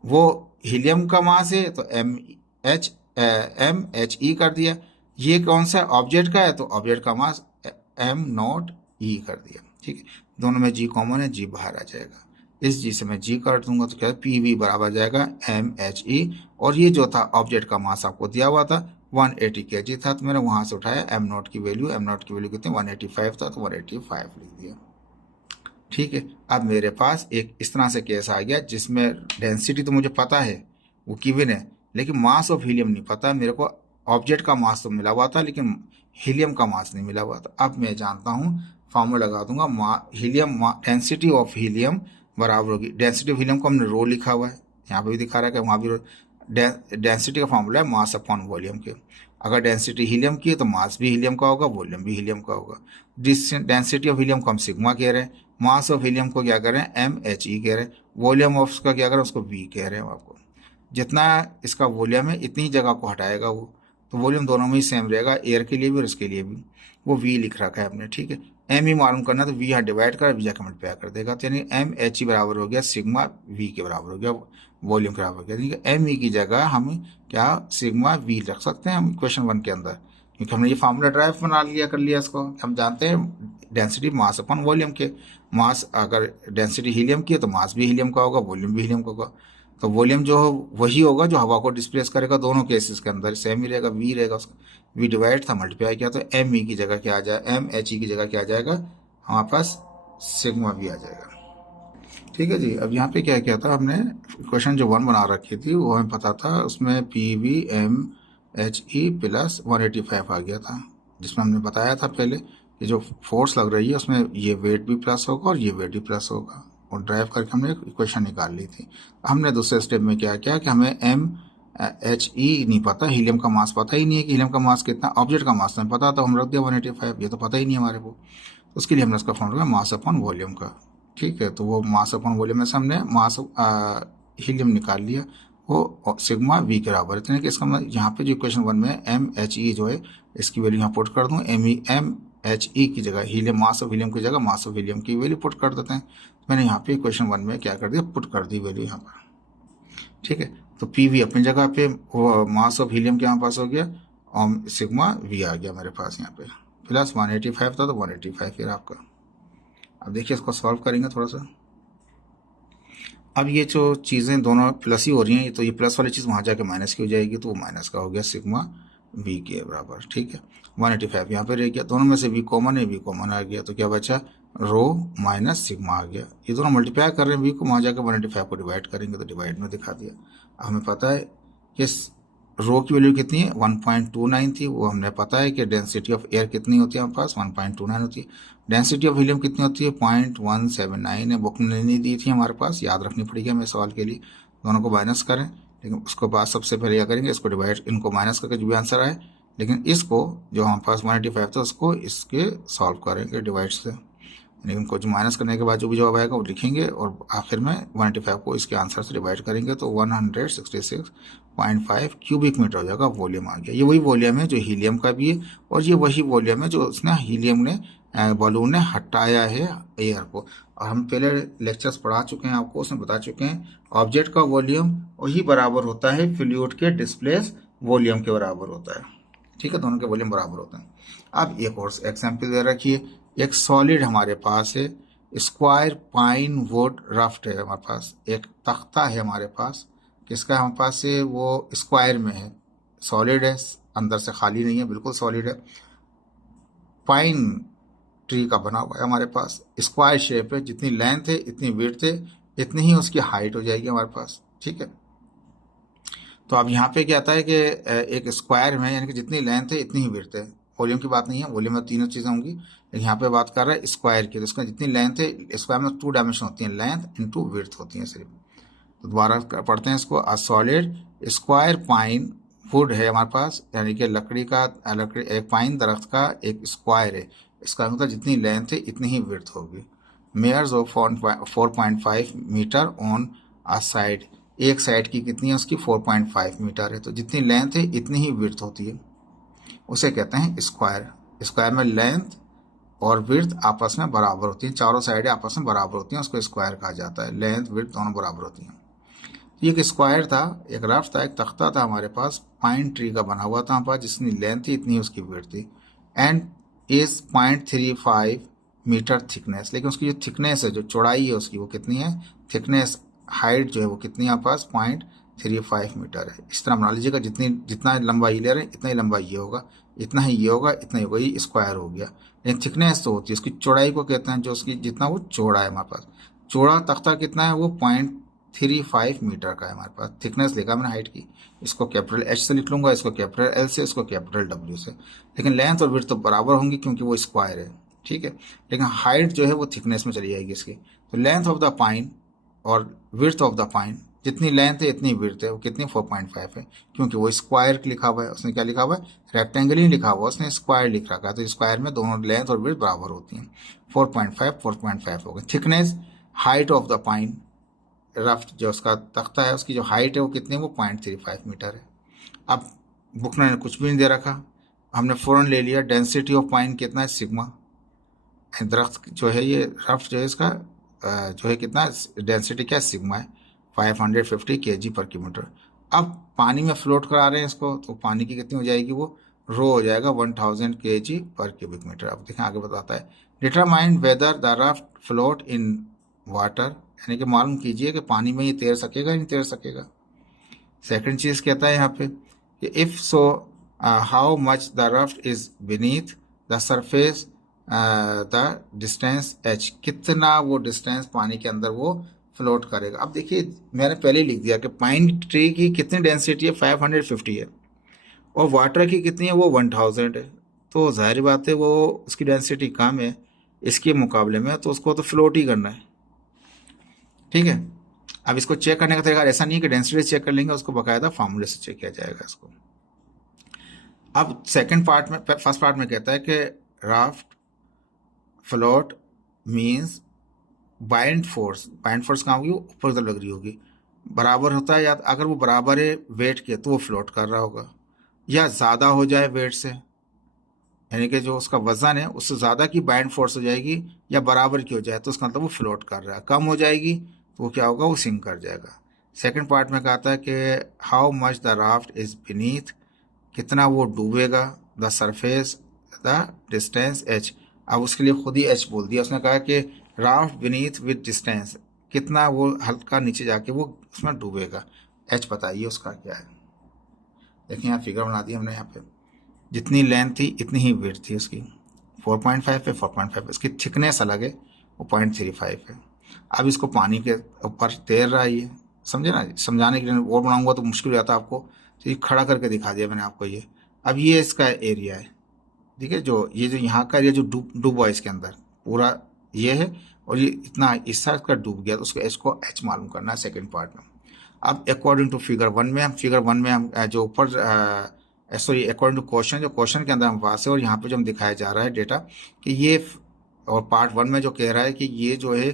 वो हीलियम का मास है तो एच एम एच ई कर दिया। ये कौन सा ऑब्जेक्ट का है, तो ऑब्जेक्ट का मास एम नॉट ई कर दिया। ठीक है, दोनों में जी कॉमन है, जी बाहर आ जाएगा। इस जी से मैं जी काट दूंगा तो क्या है, पी वी बराबर जाएगा एम एच ई। और ये जो था ऑब्जेक्ट का मास आपको दिया हुआ था 180 kg था, तो मैंने वहां से उठाया एम नॉट की वैल्यू। एम नॉट की वैल्यू कितनी, 185 था, तो 185 लिख दिया। ठीक है, अब मेरे पास एक इस तरह से केस आ गया जिसमें डेंसिटी तो मुझे पता है वो गिवन है, लेकिन मास ऑफ हीलियम नहीं पता मेरे को। ऑब्जेक्ट का मास तो मिला हुआ था लेकिन हीलियम का मास नहीं मिला हुआ था। अब मैं जानता हूँ, फॉर्मूला लगा दूंगा, हीलियम डेंसिटी ऑफ हीलियम बराबर होगी, डेंसिटी ऑफ हीलियम को हमने रो लिखा हुआ है, यहाँ पे भी दिखा रहा है कि वहाँ भी रो। डेंसिटी का फॉर्मूला है मास अपॉन वॉल्यूम के। अगर डेंसिटी हीलियम की है तो मास भी हीलियम का होगा, वॉल्यूम भी हीलियम का होगा। डेंसिटी ऑफ हीलियम को हम सिग्मा कह रहे हैं, मास ऑफ हीलियम को क्या कर रहे हैं, एम एच ई कह रहे हैं, वॉल्यूम ऑफ उसका क्या कर रहे हैं, उसको वी कह रहे हैं आपको। जितना इसका वॉल्यूम है इतनी जगह को हटाएगा वो, तो वॉल्यूम दोनों में ही सेम रहेगा, एयर के लिए भी और इसके लिए भी। वो वी लिख रखा है हमने, ठीक है। एम ही मालूम करना तो वी यहाँ डिवाइड कर वी जाकर मल्टीप्लाई कर देगा, तो यानी एम एच ई बराबर हो गया सिग्मा वी के बराबर हो गया, वॉल्यूम के बराबर हो गया। यानी एम ई की जगह हम क्या सिग्मा वी रख सकते हैं हम इक्वेशन 1 के अंदर, क्योंकि हमने ये फार्मूला ड्राइव बना लिया, कर लिया इसको। हम जानते हैं डेंसिटी मास अपन वॉल्यूम के, मास अगर डेंसिटी हीलियम की है तो मास भी हीलियम का होगा, वॉल्यूम भी हीलियम का होगा। तो वॉल्यूम जो वही होगा जो हवा को डिस्प्लेस करेगा, दोनों केसेस के अंदर सेम ही रहेगा, वी रहेगा उसका। वी डिवाइड था, मल्टीप्लाई किया तो एम ई की जगह क्या आ जाए, एम एच ई की जगह क्या आ जाएगा, हमारे पास सिग्मा भी आ जाएगा। ठीक है जी। अब यहाँ पे क्या किया था हमने, क्वेश्चन जो 1 बना रखी थी वो हमें पता था, उसमें P V M H E plus 185 आ गया था, जिसमें हमने बताया था पहले ये जो फोर्स लग रही है उसमें ये वेट भी प्लस होगा और ये वेट भी प्लस होगा, और ड्राइव करके हमने इक्वेशन निकाल ली थी। हमने दूसरे स्टेप में क्या किया कि हमें एम एच ई नहीं पता, हीलियम का मास पता ही नहीं है कि हीलियम का मास कितना, ऑब्जेक्ट का मास नहीं पता, तो हम रख दिया 185, ये तो पता ही नहीं हमारे को। उसके लिए हमने उसका फॉर्मूला मास अपॉन वॉल्यूम का। ठीक है, तो वो मास अपॉन वॉल्यूम में से हमने मास हीलियम निकाल लिया, वो सिग्मा वी के बराबर है। कि इसका मतलब यहाँ पे जो इक्वेशन 1 में एम एच ई जो है इसकी वैल्यू यहाँ पुट कर दूँ, एम एच ई की जगह हीलियम, मास ऑफ हीलियम की जगह मास ऑफ हीलियम की वैल्यू पुट कर देते हैं। मैंने यहाँ पे इक्वेशन 1 में क्या कर दिया, पुट कर दी वैल्यू यहाँ पर। ठीक है, तो पी वी अपनी जगह पे, वो मास ऑफ हीलियम के यहाँ पास हो गया, और सिग्मा वी आ गया मेरे पास यहाँ पे, प्लस 185 था तो 185 फिर आपका। अब देखिए इसको सॉल्व करेंगे थोड़ा सा। अब ये जो चीज़ें दोनों प्लस ही हो रही हैं, तो ये प्लस वाली चीज़ वहाँ जाके माइनस की हो जाएगी, तो वो माइनस का हो गया सिग्मा वी के बराबर। ठीक है, 185 यहाँ पे रह गया, दोनों में से वी कॉमन है, वी कॉमन आ गया, तो क्या बचा, रो माइनस सिग्मा आ गया। ये दोनों मल्टीप्लाई कर रहे हैं वी को, वहाँ जाकर 185 को डिवाइड करेंगे तो डिवाइड में दिखा दिया। हमें पता है कि रो की वैल्यू कितनी है, 1.29 थी, वो हमने पता है कि डेंसिटी ऑफ एयर कितनी होती है हमारे पास, 1.29 होती है। डेंसिटी ऑफ हीलियम कितनी होती है, 0.179 है, बुक ने नहीं दी थी हमारे पास, याद रखनी पड़ेगी हमें सवाल के लिए। दोनों को माइनस करें, लेकिन उसके बाद सबसे पहले क्या करेंगे, इसको डिवाइड, इनको माइनस करके जो भी आंसर आए, लेकिन इसको जो हमारे पास 185 था उसको इसके सॉल्व करेंगे डिवाइड से, लेकिन कुछ माइनस करने के बाद जो भी जवाब आएगा वो लिखेंगे, और आखिर में 185 को इसके आंसर से डिवाइड करेंगे तो 166.5 क्यूबिक मीटर हो जाएगा, वॉल्यूम आ गया। ये वही वॉल्यूम है जो हीलियम का भी है, और ये वही वॉल्यूम है जो उसने हीलियम ने बलून ने हटाया है एयर को। और हम पहले लेक्चर्स पढ़ा चुके हैं आपको, उसमें बता चुके हैं ऑब्जेक्ट का वॉल्यूम वही बराबर होता है फ्लूइड के डिस्प्लेस वॉल्यूम के बराबर होता है। ठीक है, दोनों के वॉल्यूम बराबर होते हैं। अब एक और एग्जाम्पल दे रखिए, एक सॉलिड हमारे पास है, स्क्वायर पाइन वुड राफ्ट है हमारे पास, एक तख्ता है हमारे पास, किसका हमारे पास है, वो स्क्वायर में है, सॉलिड है, अंदर से खाली नहीं है, बिल्कुल सॉलिड है, पाइन ट्री का बना हुआ है हमारे पास, स्क्वायर शेप है, जितनी लेंथ है इतनी विड्थ है, इतनी ही उसकी हाइट हो जाएगी हमारे पास। ठीक है, तो अब यहाँ पे क्या आता है कि एक स्क्वायर में यानी कि जितनी लेंथ है इतनी ही विड्थ है, वॉल्यूम की बात नहीं है, वॉल्यूम में तीनों चीज़ें होंगी, लेकिन यहाँ पे बात कर रहा है स्क्वायर की, तो इसका जितनी लेंथ है, स्क्वायर में 2 डायमेंशन होती हैं, लेंथ इंटू विड्थ होती हैं सिर्फ। तो दोबारा पढ़ते हैं इसको, a solid square pine would है हमारे पास, यानी कि लकड़ी का, लकड़ी एक पाइन दरख्त का एक स्क्वायर है, इसका मतलब जितनी लेंथ है इतनी ही विड्थ होगी। Measures of 4.5 metre on a side, एक साइड की कितनी है उसकी 4.5 मीटर है, तो जितनी लेंथ है इतनी ही विड्थ होती है, उसे कहते हैं स्क्वायर। स्क्वायर में लेंथ और विड्थ आपस में बराबर होती हैं, चारों साइडें आपस में बराबर होती हैं, उसको स्क्वायर कहा जाता है, लेंथ विड्थ दोनों बराबर होती हैं। ये एक स्क्वायर था, एक रफ था, एक तख्ता था हमारे पास, पाइन ट्री का बना हुआ था हमारे पास, जितनी लेंथ थी इतनी उसकी विड्थ थी, एंड इज 0.35 मीटर थिकनेस, लेकिन उसकी जो थिकनेस है, जो चौड़ाई है उसकी, वो कितनी है, थिकनेस हाइट जो है वो कितनी है आपके पास 0.35 मीटर है। इस तरह बना लीजिएगा, जितना लंबा ये ले रहे हैं इतना ही लंबा ये होगा, इतना ही ये होगा, इतना ही होगा, ये स्क्वायर हो गया। लेकिन थिकनेस तो होती है, उसकी चौड़ाई को कहते हैं, जो उसकी जितना वो चौड़ा है हमारे पास, चौड़ा तख्ता कितना है, वो 0.35 मीटर का है हमारे पास। थिकनेस लिखा मैंने हाइट की, इसको कैपिटल एच से लिख लूंगा, इसको कैपिटल एल से, इसको कैपिटल डब्ल्यू से। लेकिन लेंथ और विड्थ तो बराबर होंगी क्योंकि वो स्क्वायर है, ठीक है। लेकिन हाइट जो है वो थिकनेस में चली जाएगी इसकी। तो लेंथ ऑफ द पाइन और विड्थ ऑफ द पाइन, जितनी लेंथ है इतनी विड्थ है, वो कितनी 4.5 है, क्योंकि वो स्क्वायर लिखा हुआ है। उसने क्या लिखा हुआ है, रेक्टेंगल ही लिखा हुआ है, उसने स्क्वायर लिख रखा है, तो स्क्वायर में दोनों लेंथ और विड्थ बराबर होती हैं। 4.5 हो गई। Thickness height of the pine, rough जो उसका तख्ता है उसकी जो हाइट है वो कितनी है, वो 0.35 मीटर है। अब बुक ने कुछ भी नहीं दे रखा, हमने फ़ौरन ले लिया डेंसिटी ऑफ पाइन कितना है, सिग्मा। दरख्त जो है ये रफ जो है इसका जो है कितना डेंसिटी क्या है, सिग्मा है, 550 kg पर किलोमीटर। अब पानी में फ्लोट करा रहे हैं इसको, तो पानी की कितनी हो जाएगी, वो रो हो जाएगा 1000 kg पर क्यूबिक मीटर। अब देखें आगे बताता है, determine whether the raft float in water, यानी कि मालूम कीजिए कि पानी में ये तैर सकेगा या नहीं तैर सकेगा। सेकंड चीज़ कहता है यहाँ पे कि if so how much the raft is beneath the surface the distance H, कितना वो डिस्टेंस पानी के अंदर वो फ्लोट करेगा। अब देखिए मैंने पहले ही लिख दिया कि पाइन ट्री की कितनी डेंसिटी है, 550 है, और वाटर की कितनी है, वो 1000 है। तो जाहिर बात है वो उसकी डेंसिटी कम है इसके मुकाबले में, तो उसको तो फ्लोट ही करना है, ठीक है। अब इसको चेक करने का तरीका ऐसा नहीं कि डेंसिटी चेक कर लेंगे, उसको बाकायदा फार्मूले से चेक किया जाएगा इसको। अब सेकंड पार्ट में, फर्स्ट पार्ट में कहता है कि raft float means bind force कहाँ होगी, ऊपर की तरफ लग रही होगी, बराबर होता है, या अगर वो बराबर है वेट के तो वो फ्लोट कर रहा होगा, या ज़्यादा हो जाए वेट से, यानी कि जो उसका वजन है उससे ज़्यादा की बाइंड फोर्स हो जाएगी, या बराबर की हो जाए तो उसका मतलब वो फ्लोट कर रहा है। कम हो जाएगी तो वो क्या होगा, वो सिंक कर जाएगा। सेकंड पार्ट में कहता है कि how much the raft is beneath, कितना वो डूबेगा, the surface the distance H. अब उसके लिए खुद ही एच बोल दिया, उसने कहा कि राफ्ट बीनीथ विद डिस्टेंस, कितना वो हल्का नीचे जाके वो उसमें डूबेगा, एच बताइए उसका क्या है। देखिए यहाँ फिगर बना दी हमने, यहाँ पे जितनी लेंथ थी इतनी ही विड्थ थी उसकी, 4.5 पे 4.5 इसकी थिकनेस अलग है, वो 0.35 है। अब इसको पानी के ऊपर तैर रहा है ये, समझे ना। समझाने के लिए और बनाऊंगा तो मुश्किल हो जाता है आपको, तो ये खड़ा करके दिखा दिया मैंने आपको ये। अब ये इसका एरिया है, ठीक है, जो ये जो यहाँ का एरिया जो डूबा है इसके अंदर पूरा ये है, और ये इतना इस साइड का डूब गया, तो उसको एच को एच मालूम करना है सेकेंड पार्ट में। अब अकॉर्डिंग टू फिगर वन में हम जो ऊपर सॉरी अकॉर्डिंग टू क्वेश्चन, जो क्वेश्चन के अंदर हम पास है, और यहाँ पे जो हम दिखाया जा रहा है डेटा कि ये, और पार्ट वन में जो कह रहा है कि ये जो है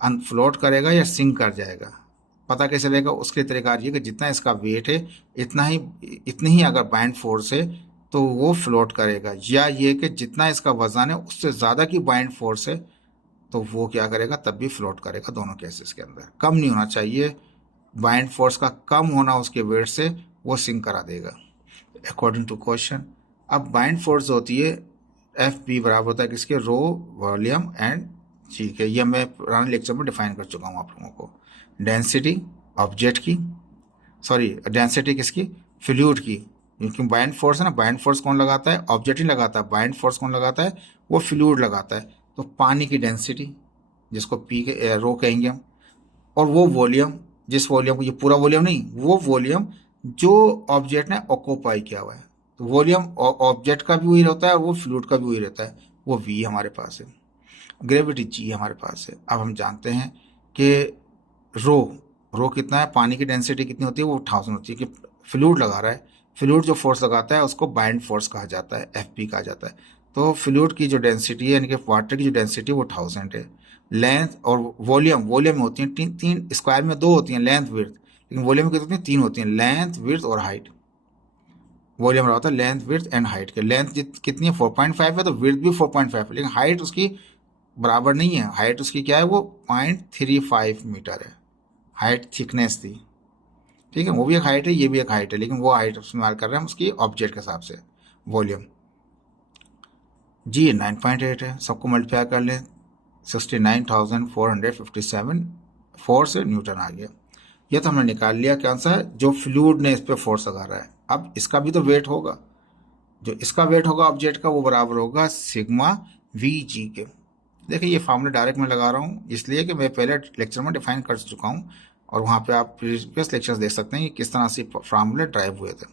अनफ्लोट करेगा या सिंक कर जाएगा, पता कैसे चलेगा, उसके तरीका ये कि जितना इसका वेट है इतनी ही अगर बाइंड फोर्स है तो वो फ्लोट करेगा, या ये कि जितना इसका वजन है उससे ज़्यादा की बाइंड फोर्स है तो वो क्या करेगा, तब भी फ्लोट करेगा। दोनों केसेस के अंदर कम नहीं होना चाहिए, बाइंड फोर्स का कम होना उसके वेट से वो सिंक करा देगा अकॉर्डिंग टू क्वेश्चन। अब बाइंड फोर्स होती है एफ बी बराबर होता है किसके, रो वॉल्यूम एंड जी के, ये मैं पुराने लेक्चर में डिफाइन कर चुका हूँ आप लोगों को। डेंसिटी ऑब्जेक्ट की, सॉरी डेंसिटी किसकी, फ्लूइड की, क्योंकि बाइंड फोर्स है ना, बाइंड फोर्स कौन लगाता है, ऑब्जेक्ट ही लगाता है, बाइंड फोर्स कौन लगाता है, वो फ्लूइड लगाता है। तो पानी की डेंसिटी जिसको पी के रो कहेंगे हम, और वो वॉल्यूम, जिस वॉल्यूम को, ये पूरा वॉल्यूम नहीं, वो वॉल्यूम जो ऑब्जेक्ट ने ऑक्यूपाई किया हुआ है, तो वॉल्यूम ऑब्जेक्ट का भी वही रहता है और वो फ्लूइड का भी वही रहता है, वो वी हमारे पास है। ग्रेविटी जी हमारे पास है। अब हम जानते हैं कि रो कितना है, पानी की डेंसिटी कितनी होती है, वो 1000 होती है, कि फ्लूइड लगा रहा है, फ्लूइड जो फोर्स लगाता है उसको बाइंड फोर्स कहा जाता है, एफ पी कहा जाता है। तो फ्लूइड की जो डेंसिटी है, यानी कि वाटर की जो डेंसिटी है वो 1000 है। लेंथ और वॉल्यूम में होती हैं तीन स्क्वायर में दो होती हैं, लेंथ विड्थ, लेकिन वॉल्यूम में कितनी होती हैं, तीन होती हैं, लेंथ विड्थ और हाइट। वॉल्यूम रहा होता है लेंथ विड्थ एंड हाइट के, लेंथ कितनी है 4.5 है, तो विड्थ भी 4.5 है, लेकिन हाइट उसकी बराबर नहीं है, हाइट उसकी क्या है, वो 0.35 मीटर है, हाइट थिकनेस थी, ठीक है। वो भी एक हाइट है, ये भी एक हाइट है, लेकिन वो हाइट इस्तेमाल कर रहे हैं हम उसकी ऑब्जेक्ट के हिसाब से। वॉल्यूम जी 9.8 है, सबको मल्टीप्लाई कर लें 69,457 फोर्स न्यूटन आ गया। ये तो हमने निकाल लिया कौन सा है, जो फ्लूइड ने इस पर फोर्स लगा रहा है। अब इसका भी तो वेट होगा, जो इसका वेट होगा ऑब्जेक्ट का, वो बराबर होगा सिग्मा वी जी के। देखिए ये फार्मूला डायरेक्ट मैं लगा रहा हूँ इसलिए कि मैं पहले लेक्चर में डिफाइन कर चुका हूँ, और वहाँ पे आप प्रीवियस लेक्चर्स देख सकते हैं कि किस तरह से फार्मूले ड्राइव हुए थे।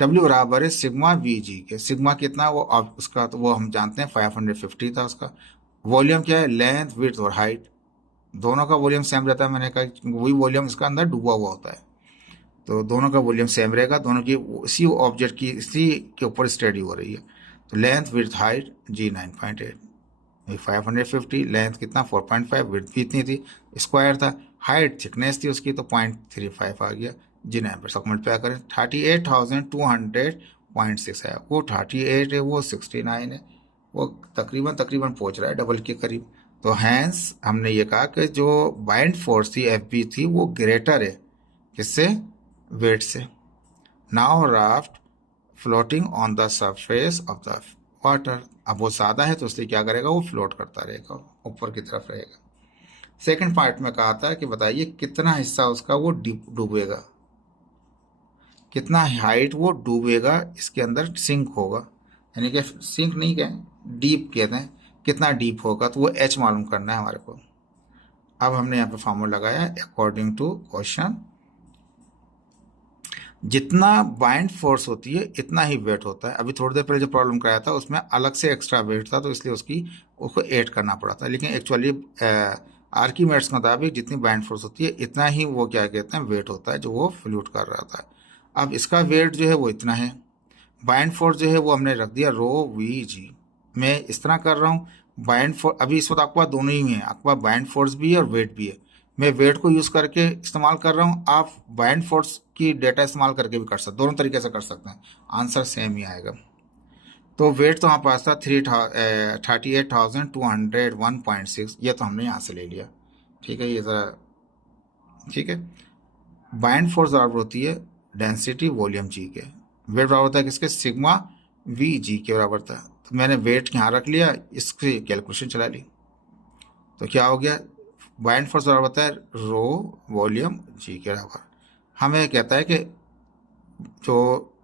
W बराबर है सिग्मा वी जी के। सिग्मा कितना वो उसका तो वो हम जानते हैं 550 था उसका। वॉल्यूम क्या है, लेंथ विड्थ और हाइट, दोनों का वॉल्यूम सेम रहता है। मैंने कहा वही वॉल्यूम इसका अंदर डूबा हुआ होता है, तो दोनों का वॉल्यूम सेम रहेगा, दोनों की इसी ऑब्जेक्ट की इसी के ऊपर स्टडी हो रही है। तो लेंथ विड्थ हाइट जी 9.8, 550, लेंथ कितना 4.5, विड्थ भी इतनी थी, स्क्वायर था, हाइट थिकनेस थी उसकी तो 0.35 आ गया जी 9 पर। सब मल्टीप्लाई करें 38,200.6 है, वो 38 है, वो 69 है, वो तकरीबन तकरीबन पहुंच रहा है डबल के करीब। तो हैंस हमने ये कहा कि जो बाइंड फोर्स थी एफ बी थी वो ग्रेटर है किससे, वेट से। Now raft floating on the surface of the water, अब वो ज़्यादा है तो इसलिए क्या करेगा, वो फ्लोट करता रहेगा, ऊपर की तरफ रहेगा। सेकंड पार्ट में कहा था कि बताइए कितना हिस्सा उसका वो डूबेगा, कितना हाइट वो डूबेगा, इसके अंदर सिंक होगा, यानी कि सिंक नहीं कहें डीप कहते हैं, कितना डीप होगा, तो वो एच मालूम करना है हमारे को। अब हमने यहाँ पे फॉर्मूला लगाया अकॉर्डिंग टू क्वेश्चन, जितना बाइंड फोर्स होती है इतना ही वेट होता है। अभी थोड़ी देर पहले जो प्रॉब्लम कराया था उसमें अलग से एक्स्ट्रा वेट था, तो इसलिए उसको ऐड करना पड़ा था, लेकिन एक्चुअली आर्कीमेड्स के मुताबिक जितनी बाइंड फोर्स होती है इतना ही वो क्या कहते हैं वेट होता है जो वो फ्लूट कर रहा था। अब इसका वेट जो है वो इतना है, बाइंड फोर्स जो है वो हमने रख दिया रो वी जी। मैं इस तरह कर रहा हूँ, बाइंड फोर्स अभी इस वक्त आपके पास दोनों ही हैं, आपके पास बाइंड फोर्स भी है और वेट भी है। मैं वेट को यूज़ करके इस्तेमाल कर रहा हूँ, आप बाइंड फोर्स की डेटा इस्तेमाल करके भी कर सकते, दोनों तरीके से कर सकते हैं, आंसर सेम ही आएगा। तो वेट तो हमारे पास था 38,201.6, ये तो हमने यहाँ से ले लिया, ठीक है, ये ज़रा ठीक है। बाइंड फोर्स बराबर होती है डेंसिटी वॉल्यूम जी के, वेट बराबर होता है किसके, सिग्मा वी जी के बराबर था। तो मैंने वेट यहाँ रख लिया, इसकी कैलकुलेशन चला ली, तो क्या हो गया, बाइंड फोर्स बराबर होता है रो वॉल्यूम जी के बराबर। हमें कहता है कि जो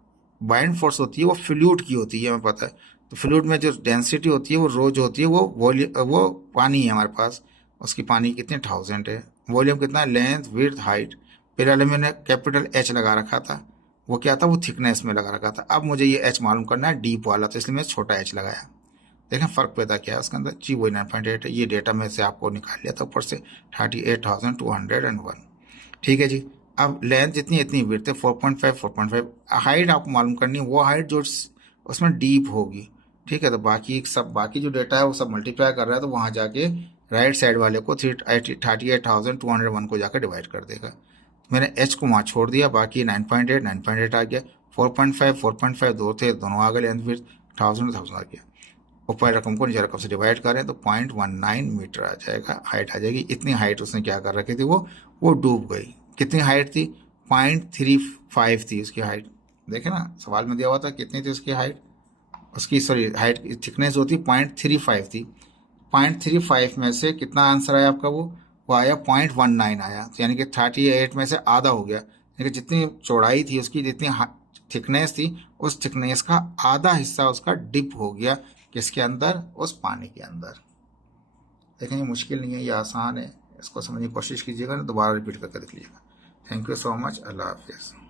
बाइंड फोर्स होती है वो फ्लूइड की होती है, हमें पता है। तो फ्लूइड में जो डेंसिटी होती है वो रो जो होती है वो पानी है हमारे पास, उसकी पानी कितनी 1000 है, वॉल्यूम कितना है, लेंथ विड्थ हाइट। पहले वाले मैंने कैपिटल एच लगा रखा था, वो क्या था, वो थिकनेस में लगा रखा था। अब मुझे ये एच मालूम करना है डीप वाला, तो इसलिए मैं छोटा एच लगाया। देखें फ़र्क पैदा किया है उसके अंदर, जी वही 9.8 है। ये डेटा में से आपको निकाल लिया था ऊपर से 38,201, ठीक है जी। अब लेंथ जितनी इतनी विड्थ है 4.5, हाइट आपको मालूम करनी है, वो हाइट जो उसमें डीप होगी, ठीक है। तो बाकी जो डेटा है वो सब मल्टीप्लाई कर रहा है, तो वहाँ जाके राइट साइड वाले को 38,201 को जाकर डिवाइड कर देगा। मैंने एच को वहाँ छोड़ दिया, बाकी 9.8 आ गया, 4.5 दो थे, दोनों आ गए, लेंथ विड्थ 1000 आ गया। ऊपर रकम को नीचे रकम से डिवाइड करें तो 0.19 मीटर आ जाएगा, हाइट आ जाएगी। इतनी हाइट उसने क्या कर रखी थी, वो डूब गई। कितनी हाइट थी, 0.35 थी उसकी हाइट। देखे ना सवाल में दिया हुआ था कितनी थी उसकी हाइट, उसकी सॉरी हाइट थिकनेस होती 0.35 थी। 0.35 में से कितना आंसर आया आपका, वो आया 0.19 आया, तो यानी कि 38 में से आधा हो गया, यानी कि जितनी चौड़ाई थी उसकी, जितनी थिकनेस थी, उस थिकनेस का आधा हिस्सा उसका डिप हो गया किसके अंदर, उस पानी के अंदर। देखें ये मुश्किल नहीं है, ये आसान है, इसको समझने की कोशिश कीजिएगा, दोबारा रिपीट करके देख लीजिएगा। थैंक यू सो मच, अल्लाह हाफिज़।